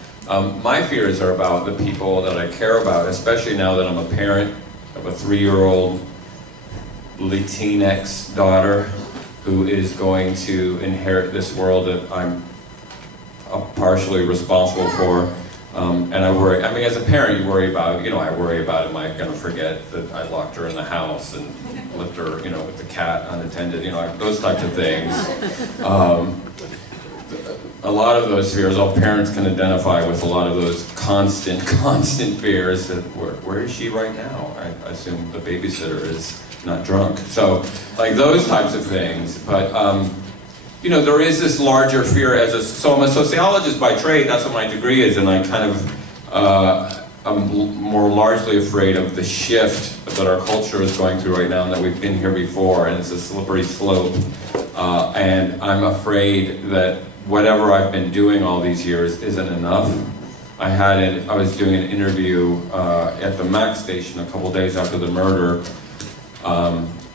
my fears are about the people that I care about, especially now that I'm a parent of a 3-year-old Latinx daughter who is going to inherit this world that I'm partially responsible for. And I worry, I mean, as a parent, you worry about, I worry about, am I going to forget that I locked her in the house and left her, with the cat unattended, those types of things. A lot of those fears, all parents can identify with a lot of those constant fears that, where is she right now? I assume the babysitter is not drunk. So, like those types of things. But, there is this larger fear so I'm a sociologist by trade, that's what my degree is, and I kind of, I'm more largely afraid of the shift that our culture is going through right now and that we've been here before, and it's a slippery slope. And I'm afraid that whatever I've been doing all these years isn't enough. I was doing an interview at the Max station a couple days after the murder.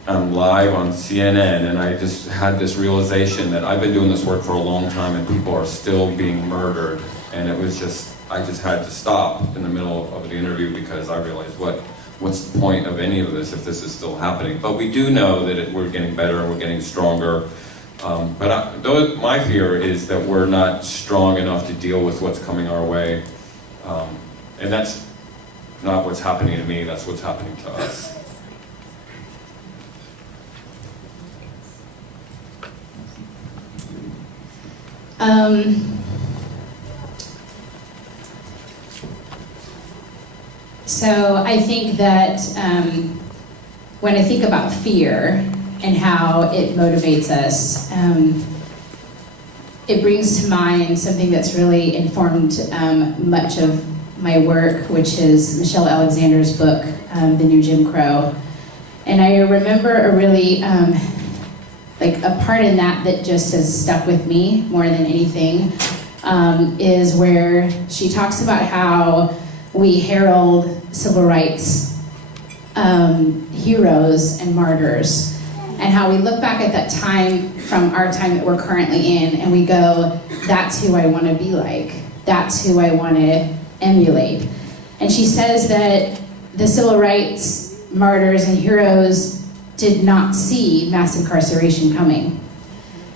I'm live on CNN, and I just had this realization that I've been doing this work for a long time and people are still being murdered. And it was I just had to stop in the middle of the interview because I realized what's the point of any of this if this is still happening. But we do know that we're getting better and we're getting stronger. My fear is that we're not strong enough to deal with what's coming our way. And that's not what's happening to me, that's what's happening to us. So I think that when I think about fear and how it motivates us, it brings to mind something that's really informed much of my work, which is Michelle Alexander's book, The New Jim Crow. And I remember a really, a part in that just has stuck with me more than anything, is where she talks about how we herald civil rights heroes and martyrs, and how we look back at that time from our time that we're currently in and we go, that's who I want to be like, that's who I want to emulate. And she says that the civil rights martyrs and heroes did not see mass incarceration coming.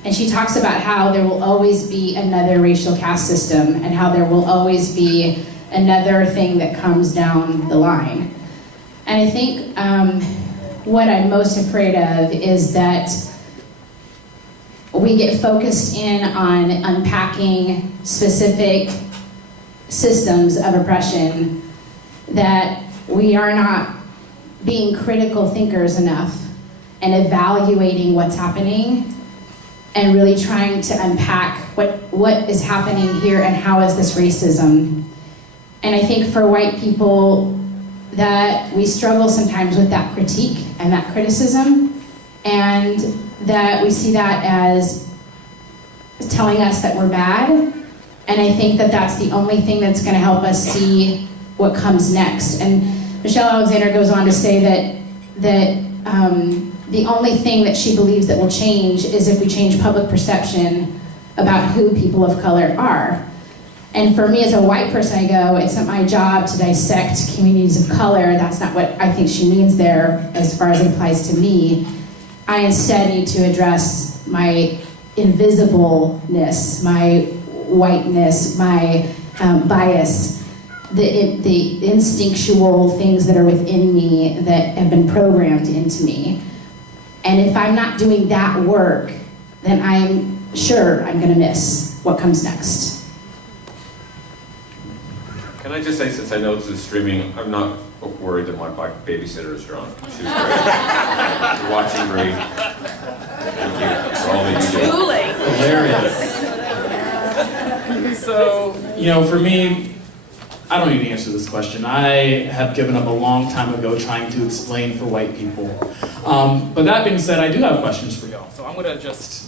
And she talks about how there will always be another racial caste system and how there will always be another thing that comes down the line. And I think what I'm most afraid of is that we get focused in on unpacking specific systems of oppression, that we are not being critical thinkers enough and evaluating what's happening and really trying to unpack what is happening here and how is this racism. And I think for white people that we struggle sometimes with that critique and that criticism, and that we see that as telling us that we're bad. And I think that that's the only thing that's going to help us see what comes next. And Michelle Alexander goes on to say that the only thing that she believes that will change is if we change public perception about who people of color are. And for me as a white person, I go, it's not my job to dissect communities of color. That's not what I think she means there as far as it applies to me. I instead need to address my invisibleness, my whiteness, my bias, the instinctual things that are within me that have been programmed into me. And if I'm not doing that work, then I'm sure I'm going to miss what comes next. Can I just say, since I know this is streaming, I'm not worried that my babysitter is drunk. She's great. You're watching great. Thank you for all that you do. Too late. Hilarious. So, for me, I don't need to answer this question. I have given up a long time ago trying to explain for white people. But that being said, I do have questions for y'all. So I'm gonna just...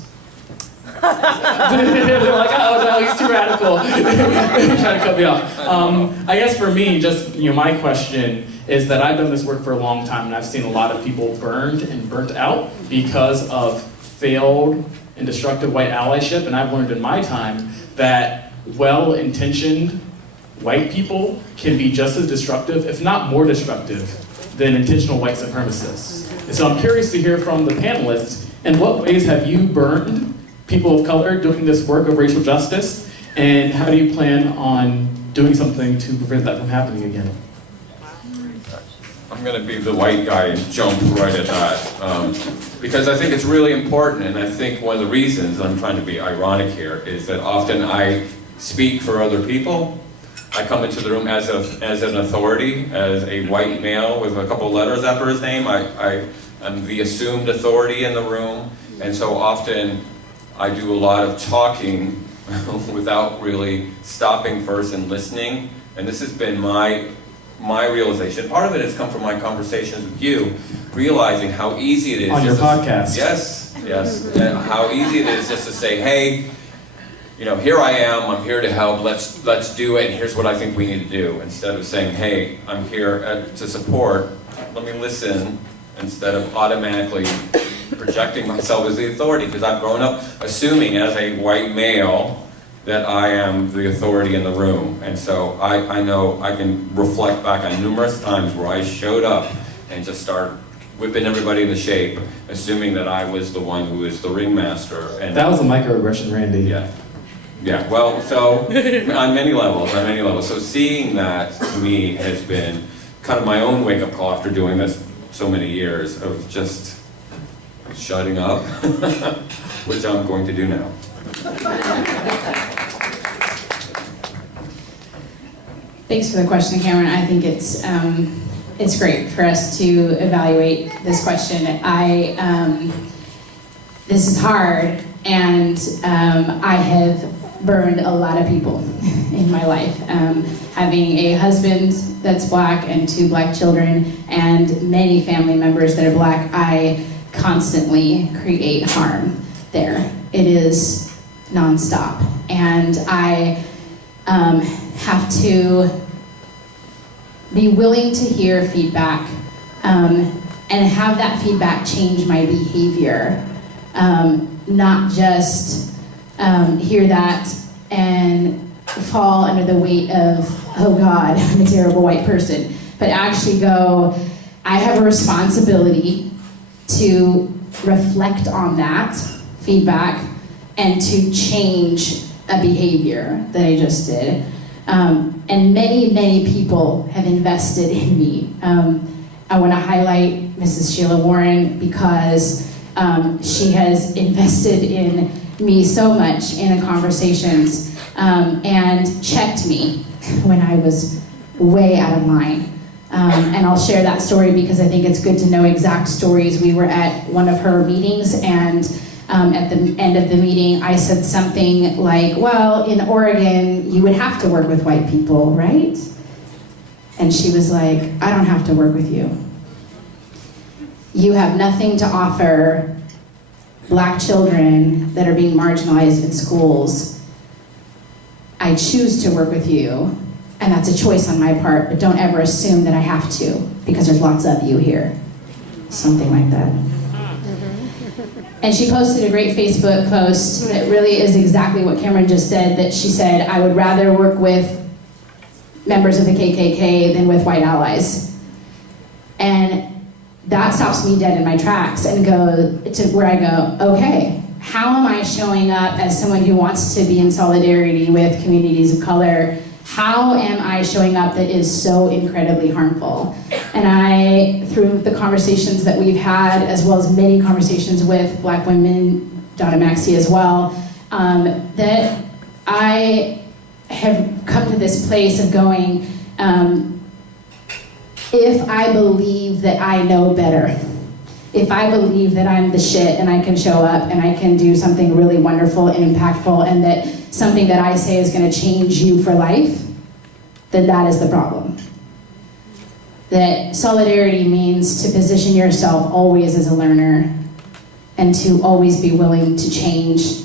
They're like, oh no, he's too radical. Trying to cut me off. I guess for me, just my question is that I've done this work for a long time, and I've seen a lot of people burned and burnt out because of failed and destructive white allyship, and I've learned in my time that well-intentioned white people can be just as destructive, if not more destructive, than intentional white supremacists. And so I'm curious to hear from the panelists, in what ways have you burned people of color doing this work of racial justice? And how do you plan on doing something to prevent that from happening again? I'm going to be the white guy and jump right at that. Because I think it's really important, and I think one of the reasons, I'm trying to be ironic here, is that often I speak for other people. I come into the room as an authority, as a white male with a couple letters after his name. I'm the assumed authority in the room, and so often I do a lot of talking without really stopping first and listening. And this has been my realization. Part of it has come from my conversations with you, realizing how easy it is. On your podcast. Yes. And how easy it is just to say, hey, here I am, I'm here to help, let's do it, and here's what I think we need to do. Instead of saying, hey, I'm here to support, let me listen, instead of automatically projecting myself as the authority, because I've grown up assuming as a white male that I am the authority in the room. And so I know I can reflect back on numerous times where I showed up and just started whipping everybody into shape, assuming that I was the one who is the ringmaster. And That was a microaggression, Randy. Yeah, well, so on many levels. So seeing that to me has been kind of my own wake-up call after doing this so many years of just shutting up, which I'm going to do now. Thanks for the question, Cameron. I think it's great for us to evaluate this question. This is hard, and I have burned a lot of people in my life. Having a husband that's Black and 2 Black children and many family members that are Black, I constantly create harm there. It is nonstop. And I have to be willing to hear feedback and have that feedback change my behavior. Not just hear that and fall under the weight of, oh God, I'm a terrible white person, but actually go, I have a responsibility to reflect on that feedback and to change a behavior that I just did. And many, many people have invested in me. I want to highlight Mrs. Sheila Warren because she has invested in me so much in conversations and checked me when I was way out of line. And I'll share that story because I think it's good to know exact stories. We were at one of her meetings, and at the end of the meeting, I said something like, well, in Oregon, you would have to work with white people, right? And she was like, I don't have to work with you. You have nothing to offer Black children that are being marginalized in schools. I choose to work with you, and that's a choice on my part, but don't ever assume that I have to, because there's lots of you here. Something like that. And she posted a great Facebook post that really is exactly what Cameron just said, that she said, I would rather work with members of the KKK than with white allies. And that stops me dead in my tracks and go to where I go, okay, how am I showing up as someone who wants to be in solidarity with communities of color? How am I showing up that is so incredibly harmful? And I, through the conversations that we've had, as well as many conversations with Black women, Donna, Maxey as well, that I have come to this place of going, if I believe that I know better, if I believe that I'm the shit and I can show up and I can do something really wonderful and impactful, and that something that I say is going to change you for life, then that is the problem. That solidarity means to position yourself always as a learner and to always be willing to change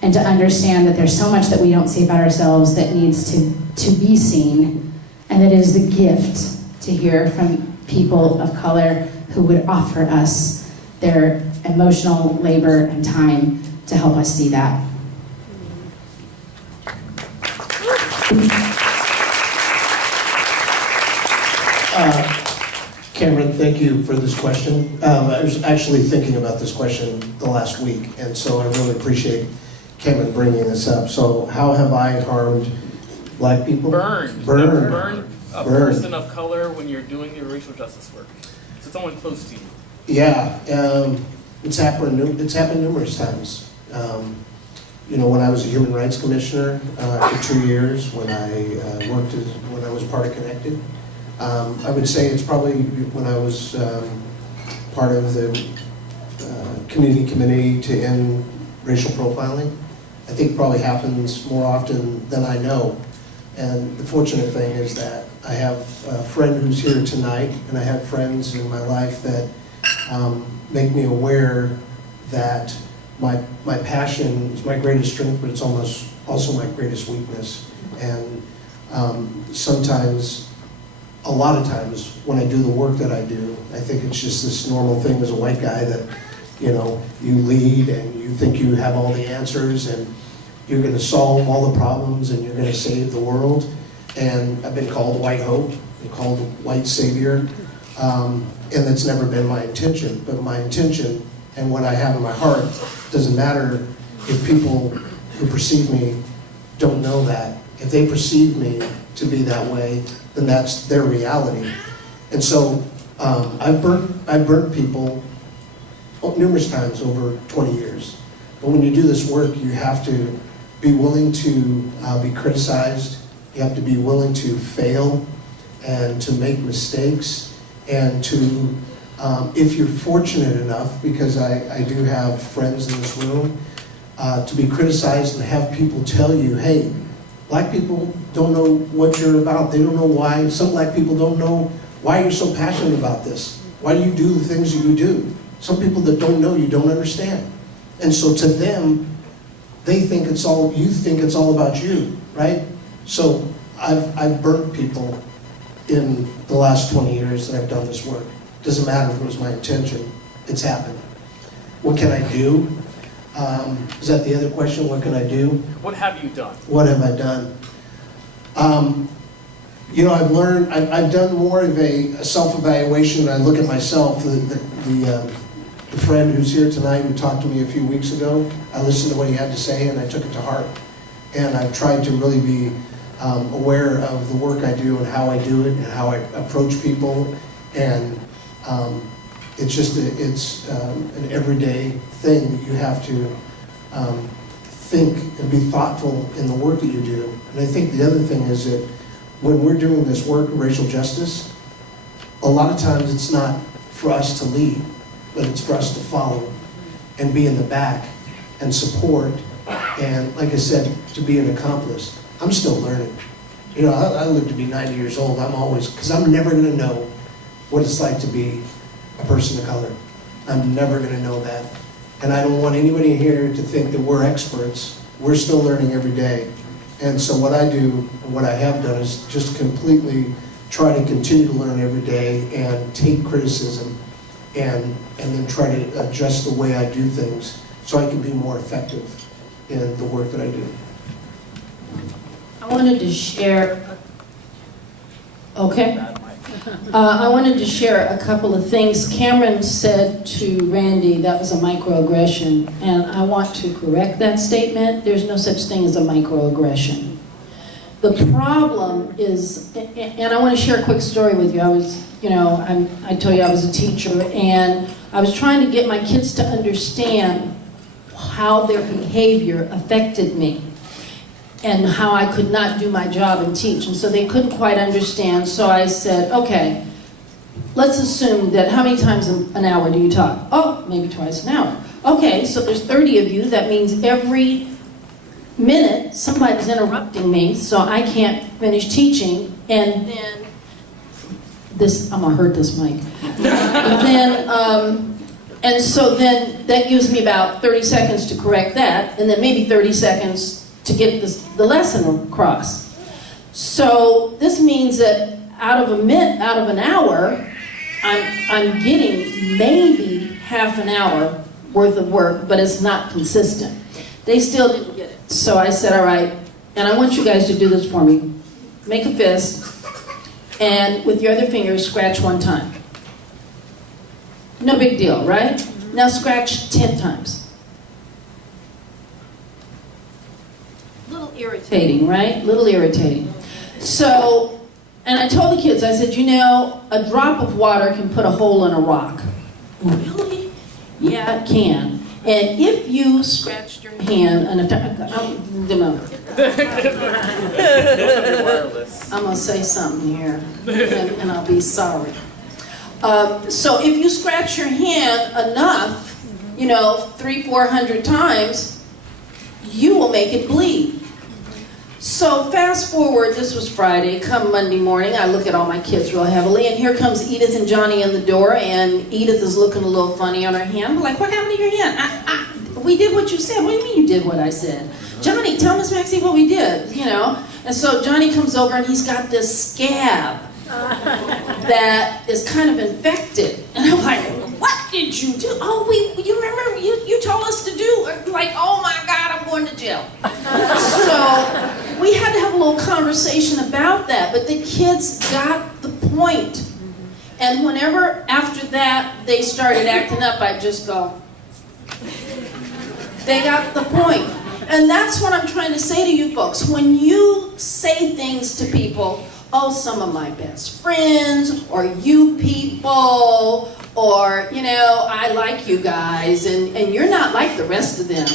and to understand that there's so much that we don't see about ourselves that needs to be seen, and that it is the gift to hear from people of color who would offer us their emotional labor and time to help us see that. Cameron, thank you for this question. I was actually thinking about this question the last week, and so I really appreciate Cameron bringing this up. So how have I harmed black people? Burned. Burned. Burn a Burned. person of color when you're doing your racial justice work. So someone close to you. Yeah, it's happened numerous times. When I was a human rights commissioner for 2 years, when I was part of Connected, I would say it's probably when I was part of the community committee to end racial profiling. I think it probably happens more often than I know. And the fortunate thing is that I have a friend who's here tonight, and I have friends in my life that make me aware that my passion is my greatest strength, but it's almost also my greatest weakness. And a lot of times, when I do the work that I do, I think it's just this normal thing as a white guy that, you lead and you think you have all the answers and you're going to solve all the problems and you're going to save the world. And I've been called white hope, been called white savior, and that's never been my intention. But my intention and what I have in my heart doesn't matter if people who perceive me don't know that. If they perceive me to be that way, then that's their reality. And so I've burnt people numerous times over 20 years. But when you do this work, you have to be willing to be criticized. You have to be willing to fail and to make mistakes and to, if you're fortunate enough, because I do have friends in this room, to be criticized and have people tell you, hey, black people don't know what you're about. They don't know why. Some black people don't know why you're so passionate about this. Why do you do the things that you do? Some people that don't know you don't understand. And so to them, you think it's all about you, right? So I've burnt people in the last 20 years that I've done this work. Doesn't matter if it was my intention, it's happened. What can I do? Is that the other question? What can I do? What have you done? What have I done? I've learned, I've done more of a self-evaluation. I look at myself, the friend who's here tonight who talked to me a few weeks ago, I listened to what he had to say and I took it to heart. And I've tried to really be aware of the work I do and how I do it and how I approach people. And it's an everyday thing that you have to think and be thoughtful in the work that you do. And I think the other thing is that when we're doing this work of racial justice, a lot of times it's not for us to lead, but it's for us to follow and be in the back and support. And like I said, to be an accomplice. I'm still learning. I live to be 90 years old. Because I'm never going to know what it's like to be a person of color. I'm never going to know that. And I don't want anybody here to think that we're experts. We're still learning every day. And so what I do and what I have done is just completely try to continue to learn every day and take criticism and then try to adjust the way I do things so I can be more effective in the work that I do. I wanted to share, I wanted to share a couple of things. Cameron said to Randy that was a microaggression, and I want to correct that statement. There's no such thing as a microaggression. The problem is, and I want to share a quick story with you. I told you I was a teacher, and I was trying to get my kids to understand how their behavior affected me and how I could not do my job and teach. And so they couldn't quite understand. So I said, okay, let's assume that how many times an hour do you talk? Oh, maybe twice an hour. Okay, so there's 30 of you. That means every minute somebody's interrupting me, so I can't finish teaching. And then I'm gonna hurt this mic. And so then that gives me about 30 seconds to correct that, and then maybe 30 seconds to get the lesson across. So this means that out of an hour, I'm getting maybe half an hour worth of work, but it's not consistent. They still didn't get it. So I said, all right, and I want you guys to do this for me. Make a fist, and with your other finger, scratch 1 time. No big deal, right? Now scratch 10 times. irritating, right? A little irritating. So, and I told the kids, I said, you know, a drop of water can put a hole in a rock. Really? Yeah, it can. And if you scratched your hand, and I'm gonna say something here, and I'll be sorry. So if you scratch your hand enough, you know, 300-400 times, you will make it bleed. So fast forward, this was Friday, come Monday morning, I look at all my kids real heavily, and here comes Edith and Johnny in the door, and Edith is looking a little funny on her hand. I'm like, what happened to your hand? We did what you said. What do you mean you did what I said? Johnny, tell Miss Maxey what we did, you know. And so Johnny comes over and he's got this scab that is kind of infected. And I'm like, what did you do? Oh, you remember you told us to do? Like, oh my God, I'm going to jail. So we had to have a little conversation about that, but the kids got the point. And whenever after that they started acting up, I'd just go, they got the point. And that's what I'm trying to say to you folks. When you say things to people, oh, some of my best friends, or you people, or, you know, I like you guys, and you're not like the rest of them.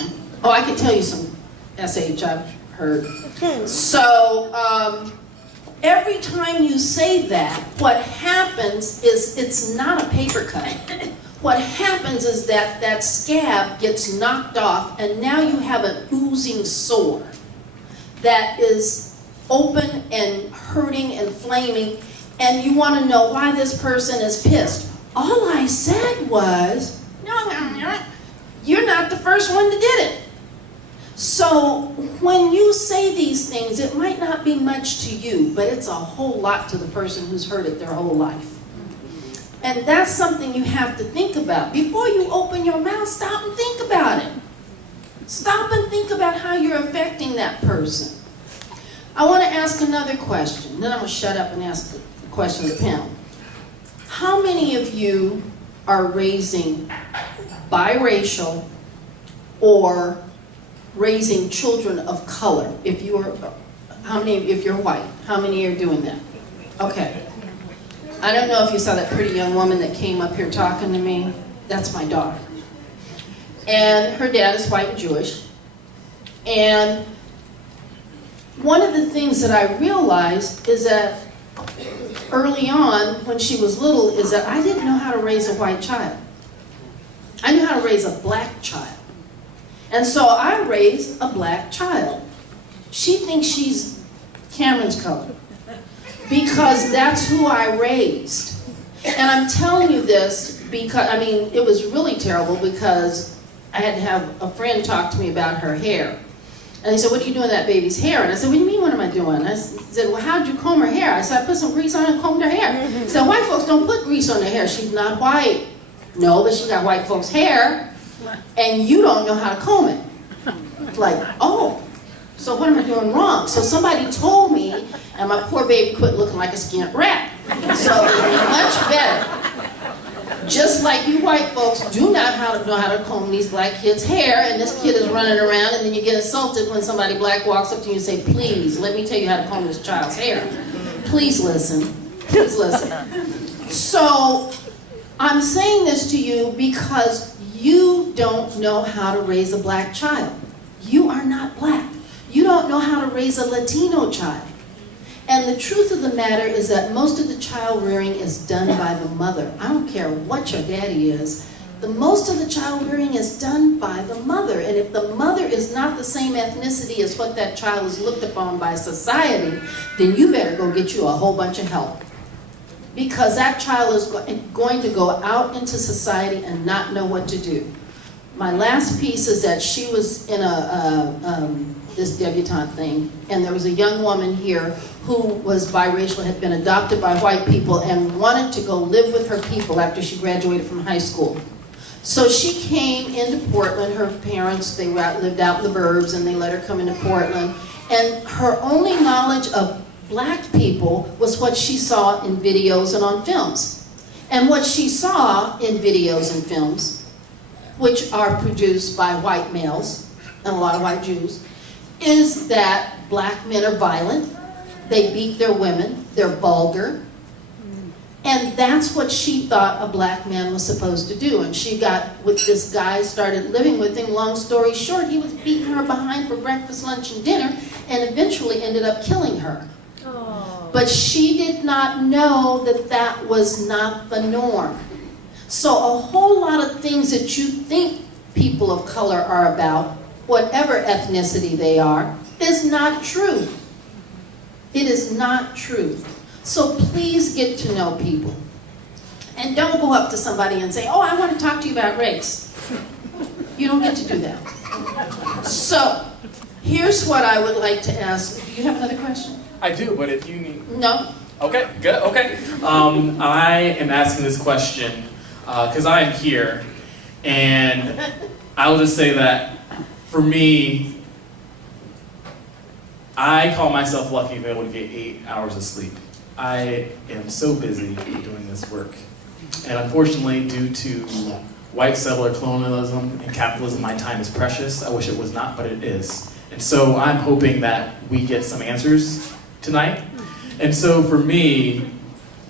Oh, I could tell you some SH I've heard. So, every time you say that, what happens is it's not a paper cut. What happens is that that scab gets knocked off, and now you have an oozing sore that is open and hurting and flaming, and you want to know why this person is pissed. All I said was, no, you're not the first one that did it. So when you say these things, it might not be much to you, but it's a whole lot to the person who's heard it their whole life. And that's something you have to think about. Before you open your mouth, stop and think about it. Stop and think about how you're affecting that person. I want to ask another question. Then I'm going to shut up and ask the question of the panel. How many of you are raising biracial or raising children of color? If you're white, how many are doing that? Okay. I don't know if you saw that pretty young woman that came up here talking to me. That's my daughter. And her dad is white and Jewish. And one of the things that I realized is that early on, when she was little, is that I didn't know how to raise a white child. I knew how to raise a black child. And so I raised a black child. She thinks she's Cameron's color, because that's who I raised. And I'm telling you this because, I mean, it was really terrible because I had to have a friend talk to me about her hair. And he said, what are you doing to that baby's hair? And I said, what do you mean, what am I doing? I said, well, how'd you comb her hair? I said, I put some grease on and combed her hair. He said, white folks don't put grease on their hair. She's not white. No, but she got white folks' hair, and you don't know how to comb it. Like, oh, so what am I doing wrong? So somebody told me, and my poor baby quit looking like a skint rat. So much better. Just like you white folks do not know how to comb these black kids' hair, and this kid is running around, and then you get insulted when somebody black walks up to you and say, please, let me tell you how to comb this child's hair. Please listen. Please listen. So I'm saying this to you because you don't know how to raise a black child. You are not black. You don't know how to raise a Latino child. And the truth of the matter is that most of the child rearing is done by the mother. I don't care what your daddy is. Most of the child rearing is done by the mother. And if the mother is not the same ethnicity as what that child is looked upon by society, then you better go get you a whole bunch of help. Because that child is going to go out into society and not know what to do. My last piece is that she was in this debutante thing, and there was a young woman here who was biracial, had been adopted by white people, and wanted to go live with her people after she graduated from high school. So she came into Portland. Her parents, they lived out in the burbs, and they let her come into Portland. And her only knowledge of black people was what she saw in videos and on films. And what she saw in videos and films, which are produced by white males and a lot of white Jews, is that black men are violent, they beat their women, they're vulgar, and that's what she thought a black man was supposed to do. And she got with this guy, started living with him. Long story short, he was beating her behind for breakfast, lunch, and dinner, and eventually ended up killing her. But she did not know that that was not the norm. So a whole lot of things that you think people of color are about, whatever ethnicity they are, is not true. It is not true. So please get to know people. And don't go up to somebody and say, oh, I want to talk to you about race. You don't get to do that. So here's what I would like to ask. Do you have another question? I do, but if you need... No? Okay, good, okay. I am asking this question because I am here, and I'll just say that for me, I call myself lucky to be able to get 8 hours of sleep. I am so busy doing this work. And unfortunately, due to white settler colonialism and capitalism, my time is precious. I wish it was not, but it is. And so I'm hoping that we get some answers tonight. And so for me,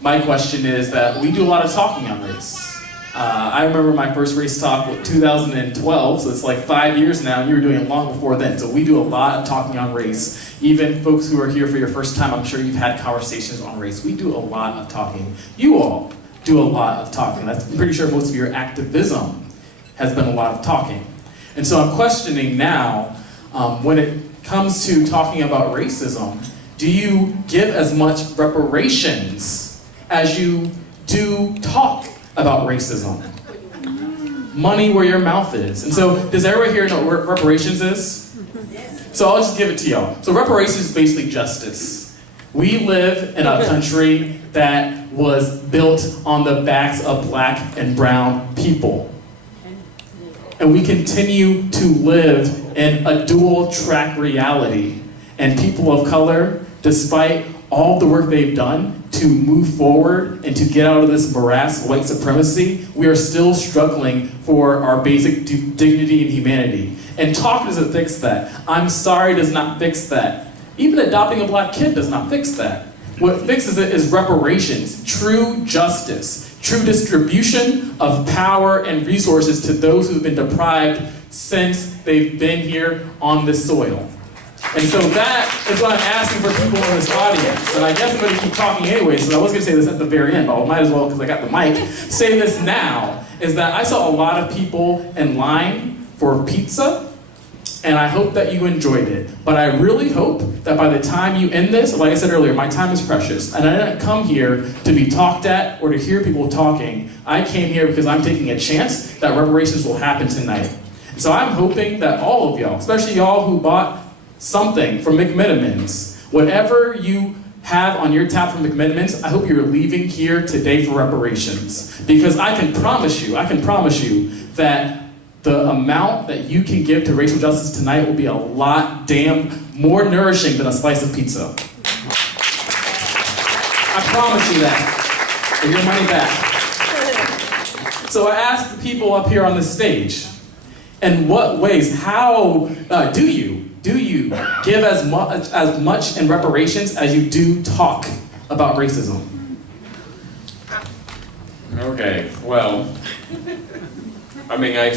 my question is that we do a lot of talking on race. I remember my first race talk was 2012, so it's like 5 years now, and you were doing it long before then. So we do a lot of talking on race. Even folks who are here for your first time, I'm sure you've had conversations on race. We do a lot of talking. You all do a lot of talking. I'm pretty sure most of your activism has been a lot of talking. And so I'm questioning now, when it comes to talking about racism, do you give as much reparations as you do talk about racism? Money where your mouth is. And so, does everyone here know what reparations is? So I'll just give it to y'all. So reparations is basically justice. We live in a country that was built on the backs of black and brown people. And we continue to live in a dual track reality. And people of color, despite all the work they've done to move forward and to get out of this morass of white supremacy, we are still struggling for our basic dignity and humanity. And talk doesn't fix that. I'm sorry does not fix that. Even adopting a black kid does not fix that. What fixes it is reparations, true justice, true distribution of power and resources to those who've been deprived since they've been here on this soil. And so that is what I'm asking for people in this audience. And I guess I'm going to keep talking anyway, so I was going to say this at the very end, but I might as well, because I got the mic, say this now, is that I saw a lot of people in line for pizza, and I hope that you enjoyed it. But I really hope that by the time you end this, like I said earlier, my time is precious, and I didn't come here to be talked at or to hear people talking. I came here because I'm taking a chance that reparations will happen tonight. So I'm hoping that all of y'all, especially y'all who bought something from McMenamins, whatever you have on your tab from McMenamins, I hope you're leaving here today for reparations. Because I can promise you that the amount that you can give to racial justice tonight will be a lot damn more nourishing than a slice of pizza. I promise you that. For your money back. So I asked the people up here on the stage, in what ways, how do you give as much in reparations as you do talk about racism? Okay, well, I mean, I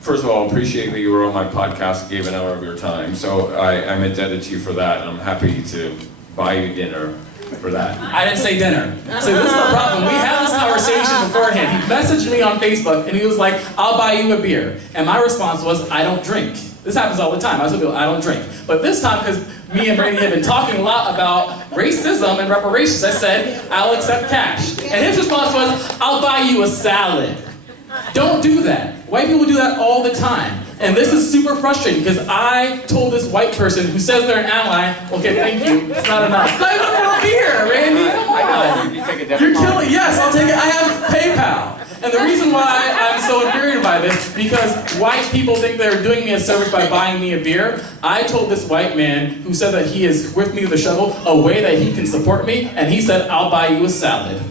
first of all appreciate that you were on my podcast and gave an hour of your time. So I'm indebted to you for that, and I'm happy to buy you dinner for that. I didn't say dinner. So this is the problem. We had this conversation beforehand. He messaged me on Facebook, and he was like, I'll buy you a beer. And my response was, I don't drink. This happens all the time. I tell people, I don't drink. But this time, because me and Brady have been talking a lot about racism and reparations, I said, I'll accept cash. And his response was, I'll buy you a salad. Don't do that. White people do that all the time. And this is super frustrating because I told this white person who says they're an ally, okay, thank you, it's not enough. It's not even for a beer, Randy, come on. You take a debit You're card? killing, yes, I'll take it. I have PayPal. And the reason why I'm so infuriated by this, because white people think they're doing me a service by buying me a beer. I told this white man who said that he is with me with a shovel a way that he can support me, and he said, I'll buy you a salad.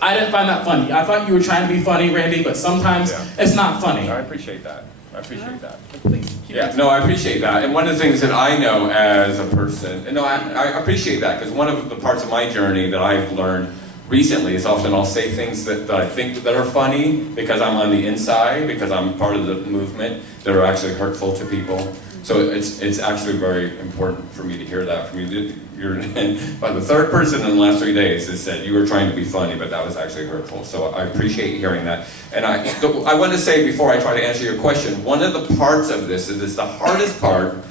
I didn't find that funny. I thought you were trying to be funny, Randy, but sometimes it's not funny. I appreciate that. I appreciate that. But please, keep Yeah, no, I appreciate that. And one of the things that I know as a person, and no, I appreciate that, because one of the parts of my journey that I've learned recently is often I'll say things that I think that are funny because I'm on the inside, because I'm part of the movement, that are actually hurtful to people. So it's actually very important for me to hear that from you. You're by the third person in the last 3 days has said you were trying to be funny, but that was actually hurtful. So I appreciate hearing that. And I want to say before I try to answer your question, one of the parts of this is the hardest part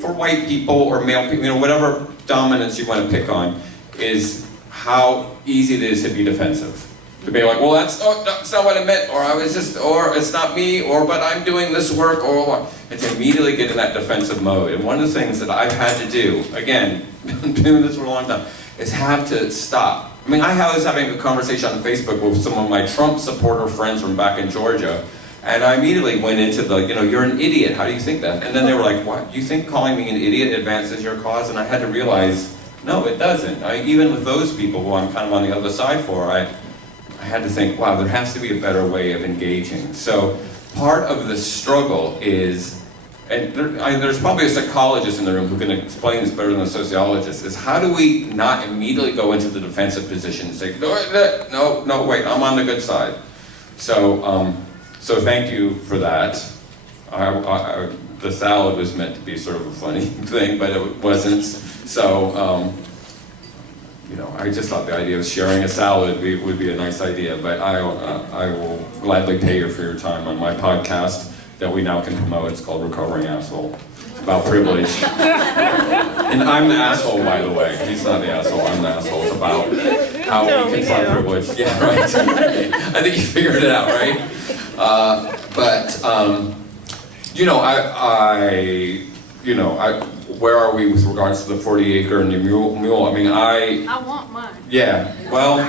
for white people or male people, whatever dominance you want to pick on, is how easy it is to be defensive. To be like, well, that's not what I meant, or or it's not me, or but I'm doing this work, or and to immediately get in that defensive mode. And one of the things that I've had to do, again, been doing this for a long time, is have to stop. I mean, I was having a conversation on Facebook with some of my Trump supporter friends from back in Georgia, and I immediately went into the, you're an idiot, how do you think that? And then they were like, what, do you think calling me an idiot advances your cause? And I had to realize, no, it doesn't. Even with those people who I'm kind of on the other side for, I had to think, wow, there has to be a better way of engaging. So part of the struggle is, and there's probably a psychologist in the room who can explain this better than a sociologist, is how do we not immediately go into the defensive position and say, no, wait, I'm on the good side. So thank you for that. The salad was meant to be sort of a funny thing, but it wasn't. So, I just thought the idea of sharing a salad would be a nice idea, but I will gladly pay you for your time on my podcast that we now can promote. It's called Recovering Asshole. It's about privilege. And I'm the asshole, by the way. He's not the asshole, I'm the asshole. It's about how we confront privilege. Yeah, right. I think you figured it out, right? Where are we with regards to the 40-acre and the mule? I mean, I want mine. Yeah, well,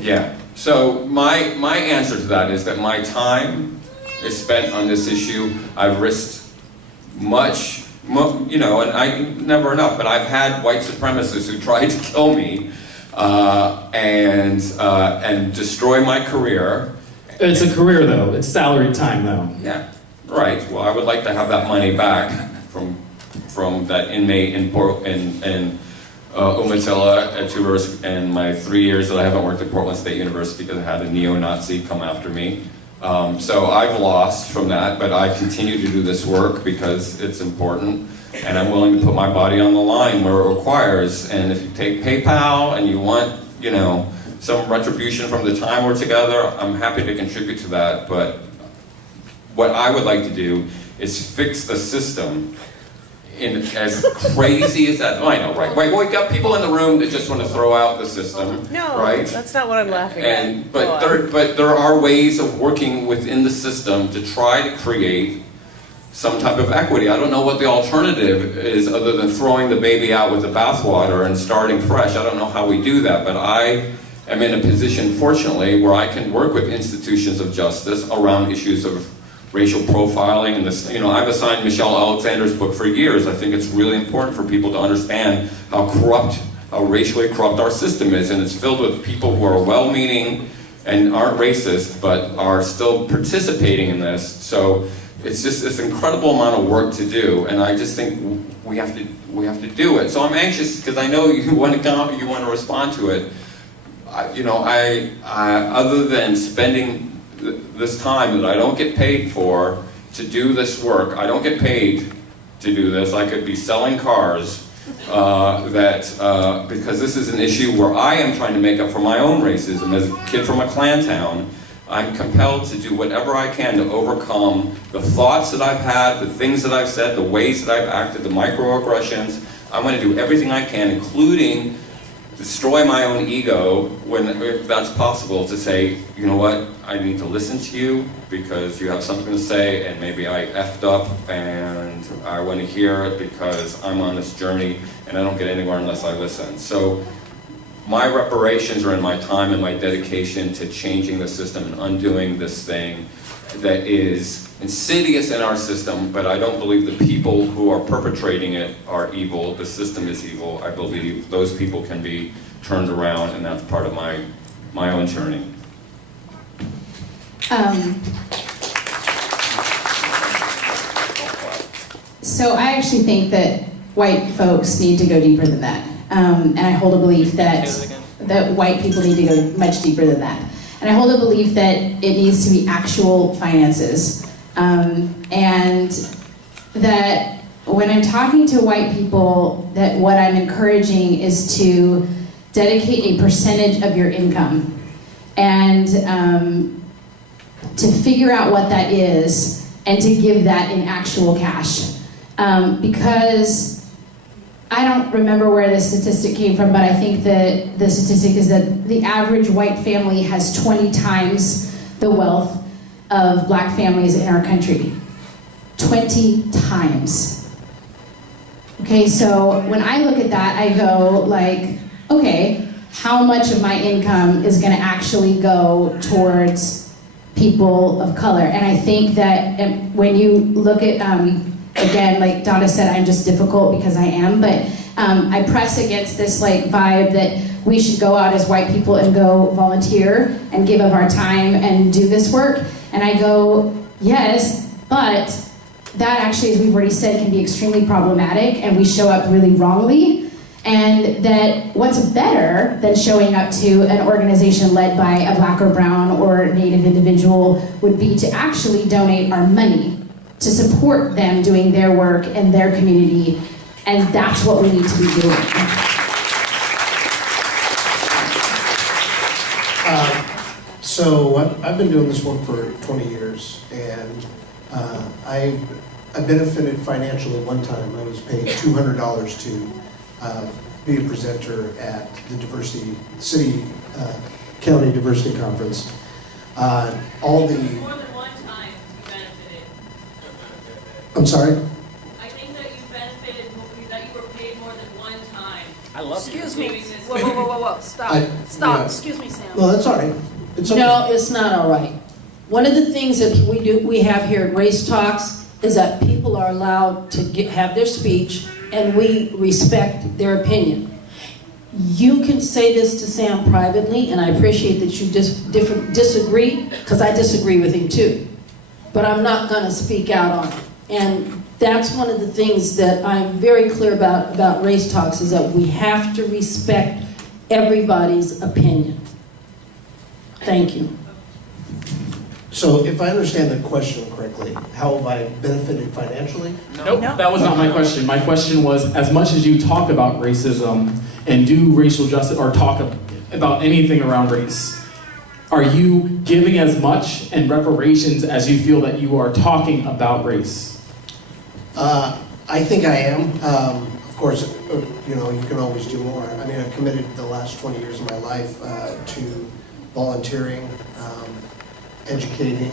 yeah. So my answer to that is that my time is spent on this issue. I've risked much, and I never enough, but I've had white supremacists who tried to kill me and destroy my career. It's a career, though. It's salaried time, though. Yeah, right. Well, I would like to have that money back from that inmate in Umatilla at University, and my 3 years that I haven't worked at Portland State University because I had a neo-Nazi come after me. So I've lost from that, but I continue to do this work because it's important, and I'm willing to put my body on the line where it requires. And if you take PayPal and you want, some retribution from the time we're together, I'm happy to contribute to that. But what I would like to do is fix the system. In as crazy as that, I know, right? Well, we got people in the room that just want to throw out the system, No, right? that's not what I'm laughing at. But there are ways of working within the system to try to create some type of equity. I don't know what the alternative is other than throwing the baby out with the bathwater and starting fresh. I don't know how we do that, but I am in a position, fortunately, where I can work with institutions of justice around issues of racial profiling, and this, I've assigned Michelle Alexander's book for years. I think it's really important for people to understand how racially corrupt our system is, and it's filled with people who are well-meaning and aren't racist, but are still participating in this. So it's just this incredible amount of work to do, and I just think we have to do it. So I'm anxious because I know you want to respond to it. Other than spending this time that I don't get paid for to do this work, I don't get paid to do this. I could be selling cars because this is an issue where I am trying to make up for my own racism. As a kid from a Klan town, I'm compelled to do whatever I can to overcome the thoughts that I've had, the things that I've said, the ways that I've acted, the microaggressions. I want to do everything I can, including destroy my own ego if that's possible, to say, you know what, I need to listen to you because you have something to say, and maybe I effed up and I want to hear it because I'm on this journey and I don't get anywhere unless I listen. So my reparations are in my time and my dedication to changing the system and undoing this thing that is insidious in our system, but I don't believe the people who are perpetrating it are evil. The system is evil. I believe those people can be turned around, and that's part of my own journey. So I actually think that white folks need to go deeper than that. And I hold a belief that white people need to go much deeper than that. And I hold a belief that it needs to be actual finances. And that when I'm talking to white people, that what I'm encouraging is to dedicate a percentage of your income and to figure out what that is and to give that in actual cash. Because I don't remember where this statistic came from, but I think that the statistic is that the average white family has 20 times the wealth of black families in our country. 20 times. Okay, so when I look at that, I go like, okay, how much of my income is gonna actually go towards people of color? And I think that when you look at, again, like Donna said, I'm just difficult because I am, but I press against this like vibe that we should go out as white people and go volunteer and give of our time and do this work. And I go, yes, but that actually, as we've already said, can be extremely problematic and we show up really wrongly. And that what's better than showing up to an organization led by a black or brown or native individual would be to actually donate our money to support them doing their work in their community, and that's what we need to be doing. So I've been doing this work for 20 years, and I benefited financially one time. I was paid $200 to be a presenter at the County Diversity Conference. More than one time you benefited. I'm sorry? I think that you benefited, that you were paid more than one time. I love Excuse you. me. Whoa. Stop. Yeah. Excuse me, Sam. No, that's all right. It's okay. No, it's not all right. One of the things that we have here at Race Talks is that people are allowed to have their speech, and we respect their opinion. You can say this to Sam privately, and I appreciate that you disagree, because I disagree with him too. But I'm not going to speak out on it. And that's one of the things that I'm very clear about Race Talks, is that we have to respect everybody's opinion. Thank you. So if I understand the question correctly, how have I benefited financially? Nope, that was not my question. My question was, as much as you talk about racism and do racial justice or talk about anything around race, are you giving as much in reparations as you feel that you are talking about race? I think I am. Of course, you can always do more. I mean, I've committed the last 20 years of my life to volunteering, educating,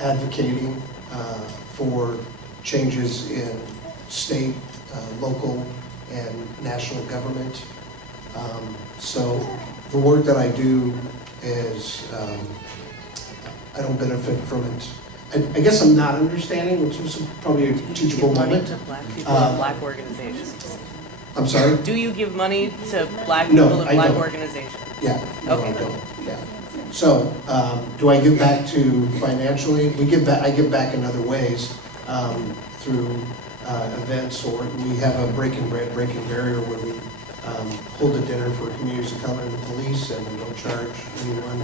advocating for changes in state, local, and national government. So the work that I do is, I don't benefit from it. I guess I'm not understanding, which is probably a teachable moment. To black people and black organizations. I'm sorry? Do you give money to black No, people and I black don't. organizations? Yeah. No, Okay. I don't. Yeah. So, do I give back to financially? I give back in other ways, through events, or we have a Breaking Barrier where we hold a dinner for communities of color and the police, and we don't charge anyone.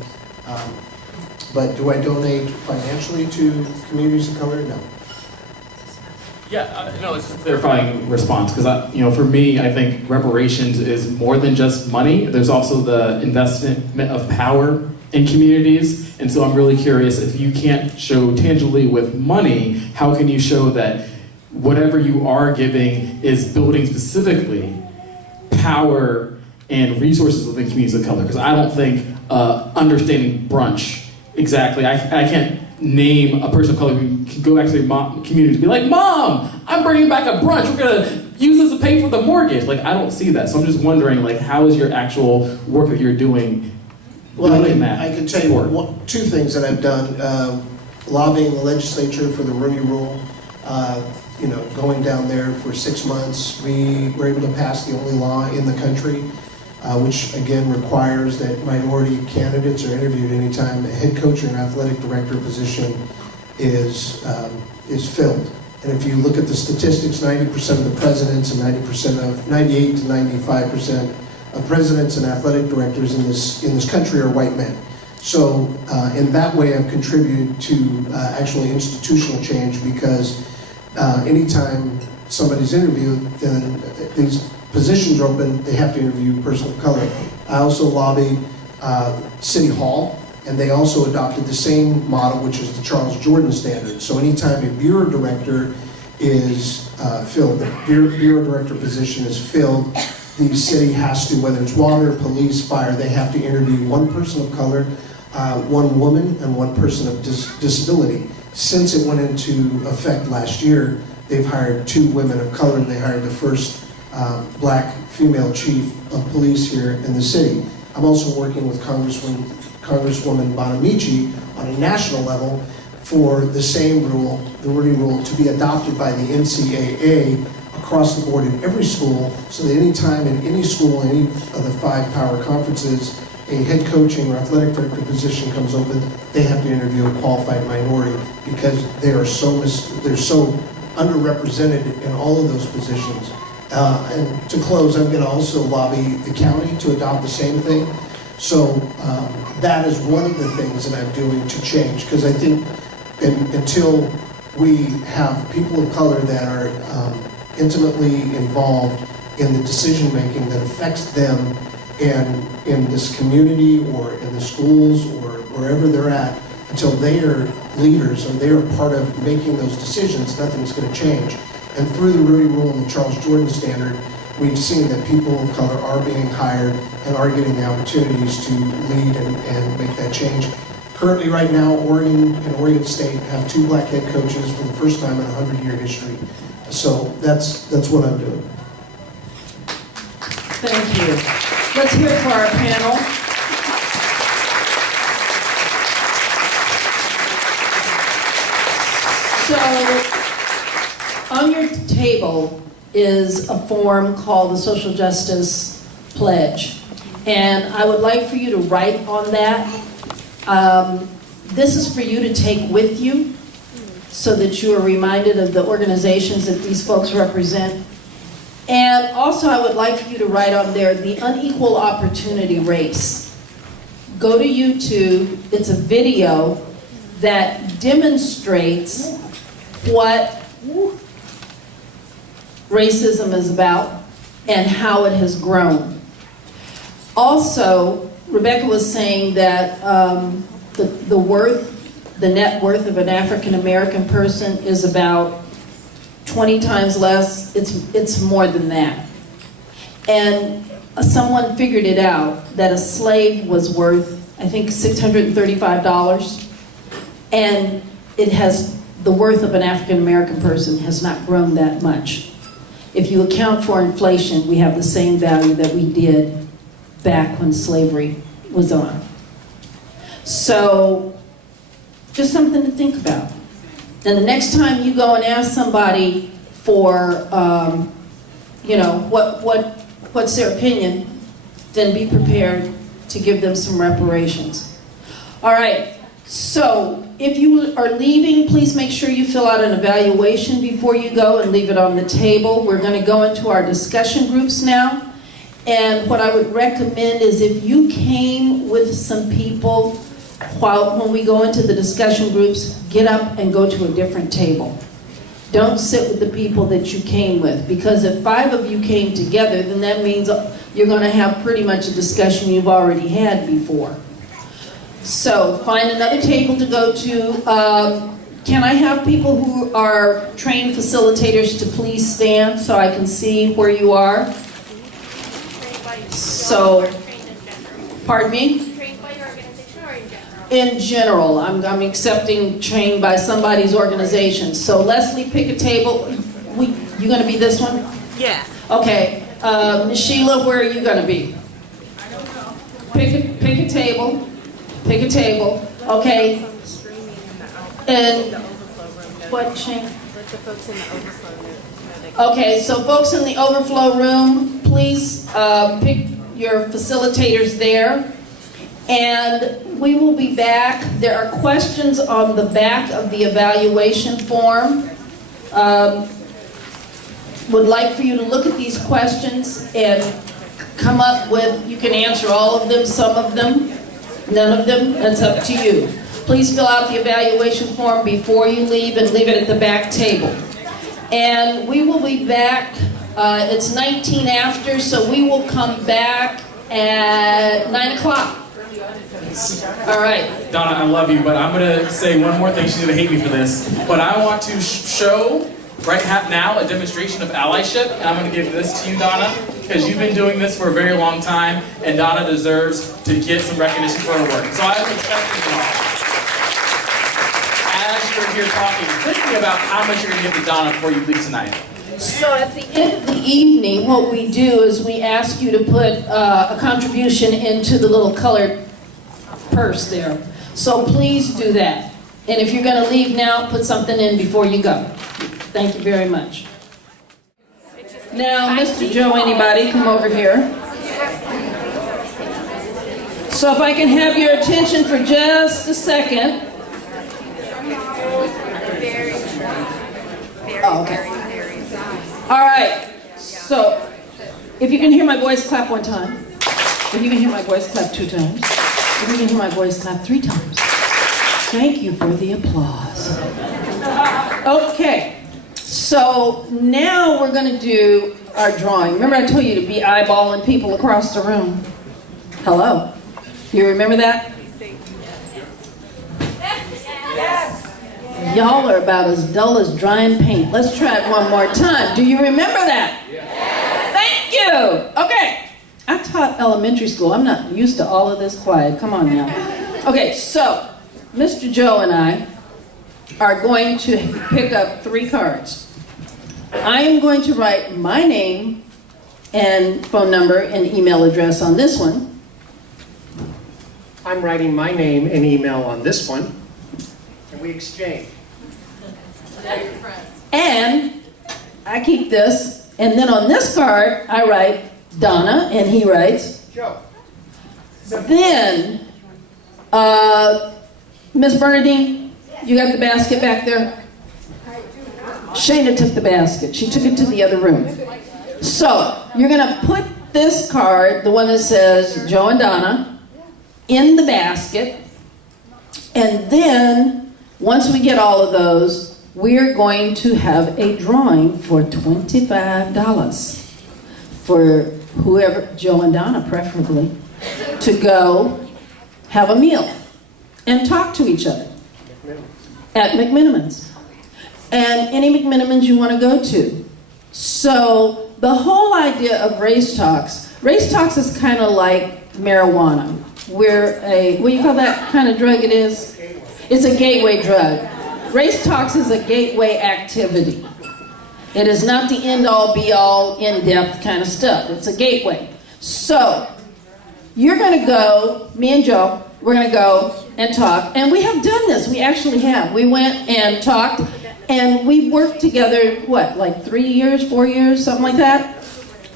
But do I donate financially to communities of color? No. Yeah, no, it's a clarifying response, because for me, I think reparations is more than just money. There's also the investment of power in communities, and so I'm really curious, if you can't show tangibly with money, how can you show that whatever you are giving is building specifically power and resources within communities of color? Because I don't think understanding brunch exactly, I can't name a person of color who can go back to their community to be like, Mom, I'm bringing back a brunch. We're gonna use this to pay for the mortgage. Like, I don't see that. So I'm just wondering, like, how is your actual work that you're doing? Well, I that can tell you two things that I've done. Lobbying the legislature for the Rooney Rule, going down there for 6 months. We were able to pass the only law in the country, which again requires that minority candidates are interviewed anytime a head coach or an athletic director position is filled. And if you look at the statistics, 90% of the presidents and 98 to 95% of presidents and athletic directors in this country are white men. So in that way, I've contributed to actually institutional change, because anytime somebody's interviewed, then these positions are open, they have to interview a person of color. I also lobbied City Hall, and they also adopted the same model, which is the Charles Jordan standard. So anytime a bureau director is filled, the bureau director position is filled, the city has to, whether it's water, police, fire, they have to interview one person of color, one woman, and one person of disability. Since it went into effect last year, they've hired 2 women of color, and they hired the first black female chief of police here in the city. I'm also working with Congresswoman Bonamici on a national level for the same rule, the wording rule, to be adopted by the NCAA across the board in every school, so that any time in any school, any of the 5 power conferences, a head coaching or athletic director position comes open, they have to interview a qualified minority, because they're so underrepresented in all of those positions. And to close, I'm going to also lobby the county to adopt the same thing. So that is one of the things that I'm doing to change, because I think until we have people of color that are intimately involved in the decision making that affects them in this community or in the schools or wherever they're at, until they are leaders or they are part of making those decisions, nothing's going to change. And through the Rudy Rule and the Charles Jordan standard, we've seen that people of color are being hired and are getting the opportunities to lead and make that change. Currently, right now, Oregon and Oregon State have 2 black head coaches for the first time in 100-year history. So that's what I'm doing. Thank you. Let's hear it for our panel. So, on your table is a form called the Social Justice Pledge. And I would like for you to write on that. This is for you to take with you so that you are reminded of the organizations that these folks represent. And also I would like for you to write on there the unequal opportunity race. Go to YouTube. It's a video that demonstrates what racism is about and how it has grown. Also, Rebecca was saying that the net worth of an African American person is about 20 times less. It's more than that. And someone figured it out that a slave was worth, I think, $635, and the worth of an African American person has not grown that much. If you account for inflation, we have the same value that we did back when slavery was on. So, just something to think about. And the next time you go and ask somebody for, what's their opinion, then be prepared to give them some reparations. All right, so if you are leaving, please make sure you fill out an evaluation before you go and leave it on the table. We're going to go into our discussion groups now. And what I would recommend is if you came with some people, when we go into the discussion groups, get up and go to a different table. Don't sit with the people that you came with, because if 5 of you came together, then that means you're going to have pretty much a discussion you've already had before. So find another table to go to. Can I have people who are trained facilitators to please stand so I can see where you are? So, pardon me? Trained by your organization or in general? In general, I'm accepting trained by somebody's organization. So Leslie, pick a table. You gonna be this one? Yeah. Okay. Ms. Sheila, where are you gonna be? I don't know. Pick a table. Pick a table. Okay. And what, Shane? Let the folks in the overflow know. Okay, so folks in the overflow room, please pick your facilitators there. And we will be back. There are questions on the back of the evaluation form. would like for you to look at these questions and come up with, you can answer all of them, some of them, none of them, that's up to you. Please fill out the evaluation form before you leave and leave it at the back table. And we will be back, it's 19 after, so we will come back at 9 o'clock. All right. Donna, I love you, but I'm going to say one more thing. She's going to hate me for this. But I want to show right now a demonstration of allyship, and I'm going to give this to you, Donna, because you've been doing this for a very long time, and Donna deserves to get some recognition for her work. So I am expecting you all. As you're here talking, thinking about how much you're going to give to Donna before you leave tonight. So at the end of the evening, what we do is we ask you to put a contribution into the little colored purse there. So please do that. And if you're going to leave now, put something in before you go. Thank you very much. Now, Mr. Joe, anybody, come over here. So if I can have your attention for just a second. Oh, okay. All right. So if you can hear my voice, clap one time. If you can hear my voice, clap 2 times. If you can hear my voice, clap 3 times. Thank you for the applause. Okay. So now we're going to do our drawing. Remember I told you to be eyeballing people across the room? Hello? You remember that? Y'all are about as dull as drying paint. Let's try it one more time. Do you remember that? Yes. Thank you. Okay. I taught elementary school. I'm not used to all of this quiet. Come on now. Okay, so Mr. Joe and I are going to pick up 3 cards. I am going to write my name and phone number and email address on this one. I'm writing my name and email on this one, and we exchange. And I keep this, and then on this card, I write Donna, and he writes Joe. Then, Miss Bernadine, you got the basket back there? Shayna took the basket. She took it to the other room. So, you're going to put this card, the one that says Joe and Donna, in the basket. And then, once we get all of those, we're going to have a drawing for $25 for whoever, Joe and Donna preferably, to go have a meal and talk to each other at McMenamins. And any McMenamins you want to go to. So the whole idea of race talks is kind of like marijuana. What do you call that kind of drug it is? It's a gateway drug. Race talks is a gateway activity. It is not the end-all, be-all, in-depth kind of stuff. It's a gateway. So, you're going to go, me and Joe, we're going to go and talk. And we have done this. We actually have. We went and talked, and we worked together, like 3 years, 4 years, something like that?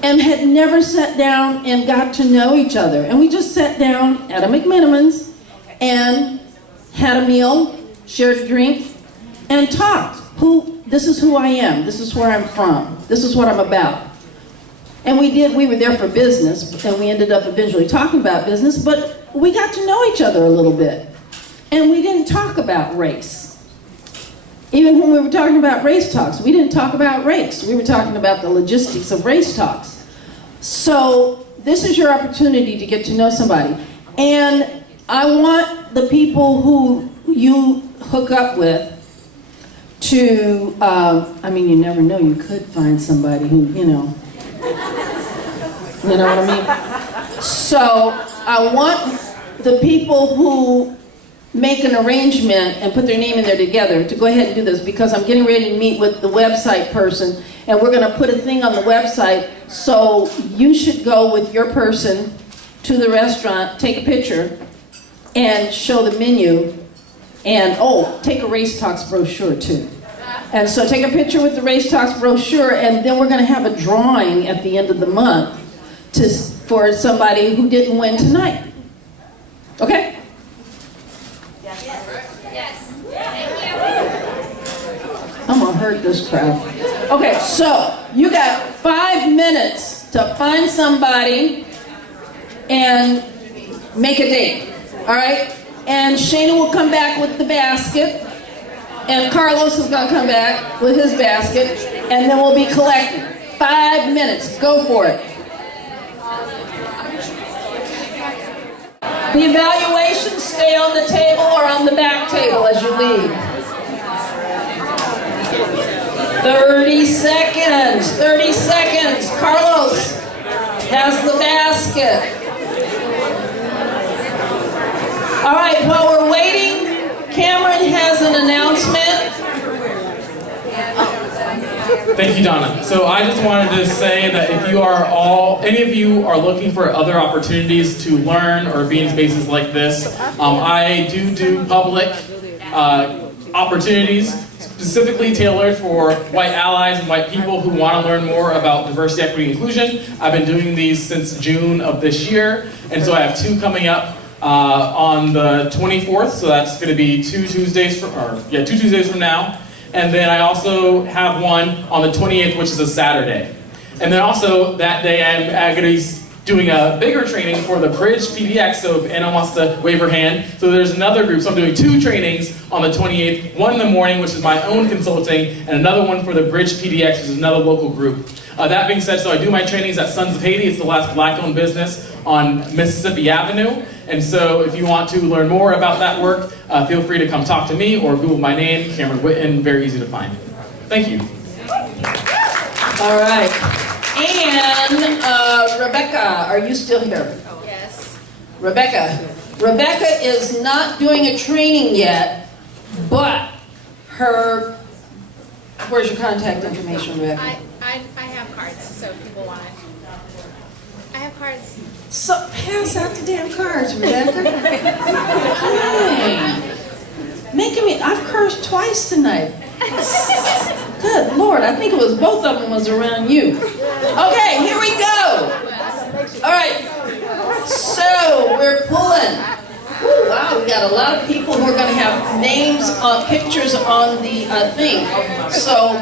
And had never sat down and got to know each other. And we just sat down at a McMenamins and had a meal, shared a drink, and talked. This is who I am. This is where I'm from. This is what I'm about. And we were there for business, and we ended up eventually talking about business, but we got to know each other a little bit. And we didn't talk about race. Even when we were talking about race talks, we didn't talk about race. We were talking about the logistics of race talks. So this is your opportunity to get to know somebody. And I want the people who you hook up with to, you never know, you could find somebody who, you know what I mean? So I want the people who make an arrangement and put their name in there together to go ahead and do this, because I'm getting ready to meet with the website person, and we're going to put a thing on the website, so you should go with your person to the restaurant, take a picture, and show the menu, and take a Race Talks brochure too. And so take a picture with the Race Talks brochure, and then we're going to have a drawing at the end of the month for somebody who didn't win tonight. Okay? Yes. I'm going to hurt this crowd. Okay, so you got 5 minutes to find somebody and make a date, all right? And Shayna will come back with the basket, and Carlos is gonna come back with his basket, and then we'll be collecting. 5 minutes, go for it. The evaluations stay on the table or on the back table as you leave. 30 seconds, 30 seconds. Carlos has the basket. All right, while we're waiting, Cameron has an announcement. Thank you, Donna. So I just wanted to say that if you are any of you are looking for other opportunities to learn or be in spaces like this, I do public opportunities specifically tailored for white allies and white people who want to learn more about diversity, equity, and inclusion. I've been doing these since June of this year, and so I have 2 coming up on the 24th, so that's going to be 2 Tuesdays from now. And then I also have one on the 28th, which is a Saturday. And then also that day I'm going to be doing a bigger training for the Bridge PDX, so if Anna wants to wave her hand. So there's another group, so I'm doing 2 trainings on the 28th, one in the morning, which is my own consulting, and another one for the Bridge PDX, which is another local group. That being said, so I do my trainings at Sons of Haiti. It's the last black-owned business on Mississippi Avenue. And so if you want to learn more about that work, feel free to come talk to me or Google my name, Cameron Whitten, very easy to find. Thank you. All right. And Rebecca, are you still here? Yes. Rebecca is not doing a training yet, but where's your contact information, Rebecca? I have cards, so people want it. I have cards. So pass out the damn cards, Rebecca. Hey. Making me, I've cursed twice tonight. Good Lord, I think it was both of them was around you. Okay, here we go. All right, so we're pulling. Ooh, wow, we got a lot of people who are going to have names, pictures on the thing. So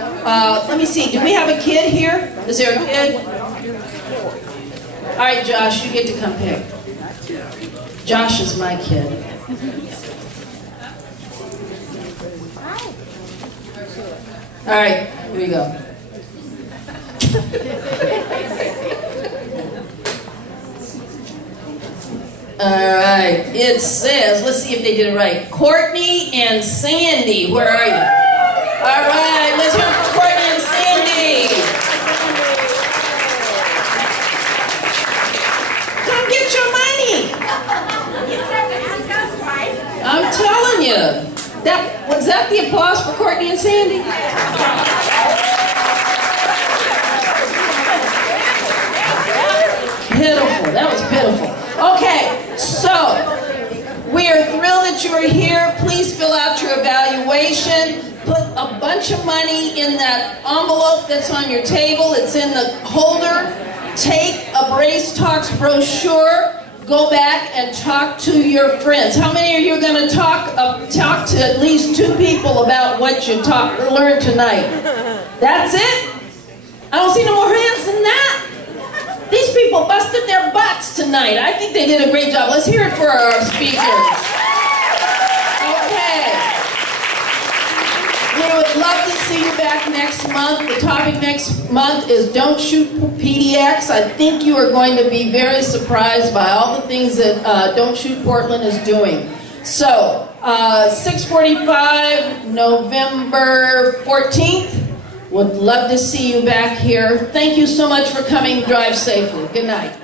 let me see, do we have a kid here? Is there a kid? All right, Josh, you get to come pick. Josh is my kid. All right, here we go. All right, it says, let's see if they did it right. Courtney and Sandy, where are you? All right, let's hear it for Courtney and Sandy. Come get your money. You have to ask us twice. I'm telling you. Was that the applause for Courtney and Sandy? Pitiful. That was pitiful. Okay, so we are thrilled that you are here. Please fill out your evaluation. Put a bunch of money in that envelope that's on your table. It's in the holder. Take a Brace Talks brochure. Go back and talk to your friends. How many of you are going to talk to at least 2 people about what you learned tonight? That's it? I don't see no more hands than that. These people busted their butts tonight. I think they did a great job. Let's hear it for our speakers. Okay. We would love to see you back next month. The topic next month is Don't Shoot PDX. I think you are going to be very surprised by all the things that Don't Shoot Portland is doing. So, 6:45, November 14th. Would love to see you back here. Thank you so much for coming. Drive safely. Good night.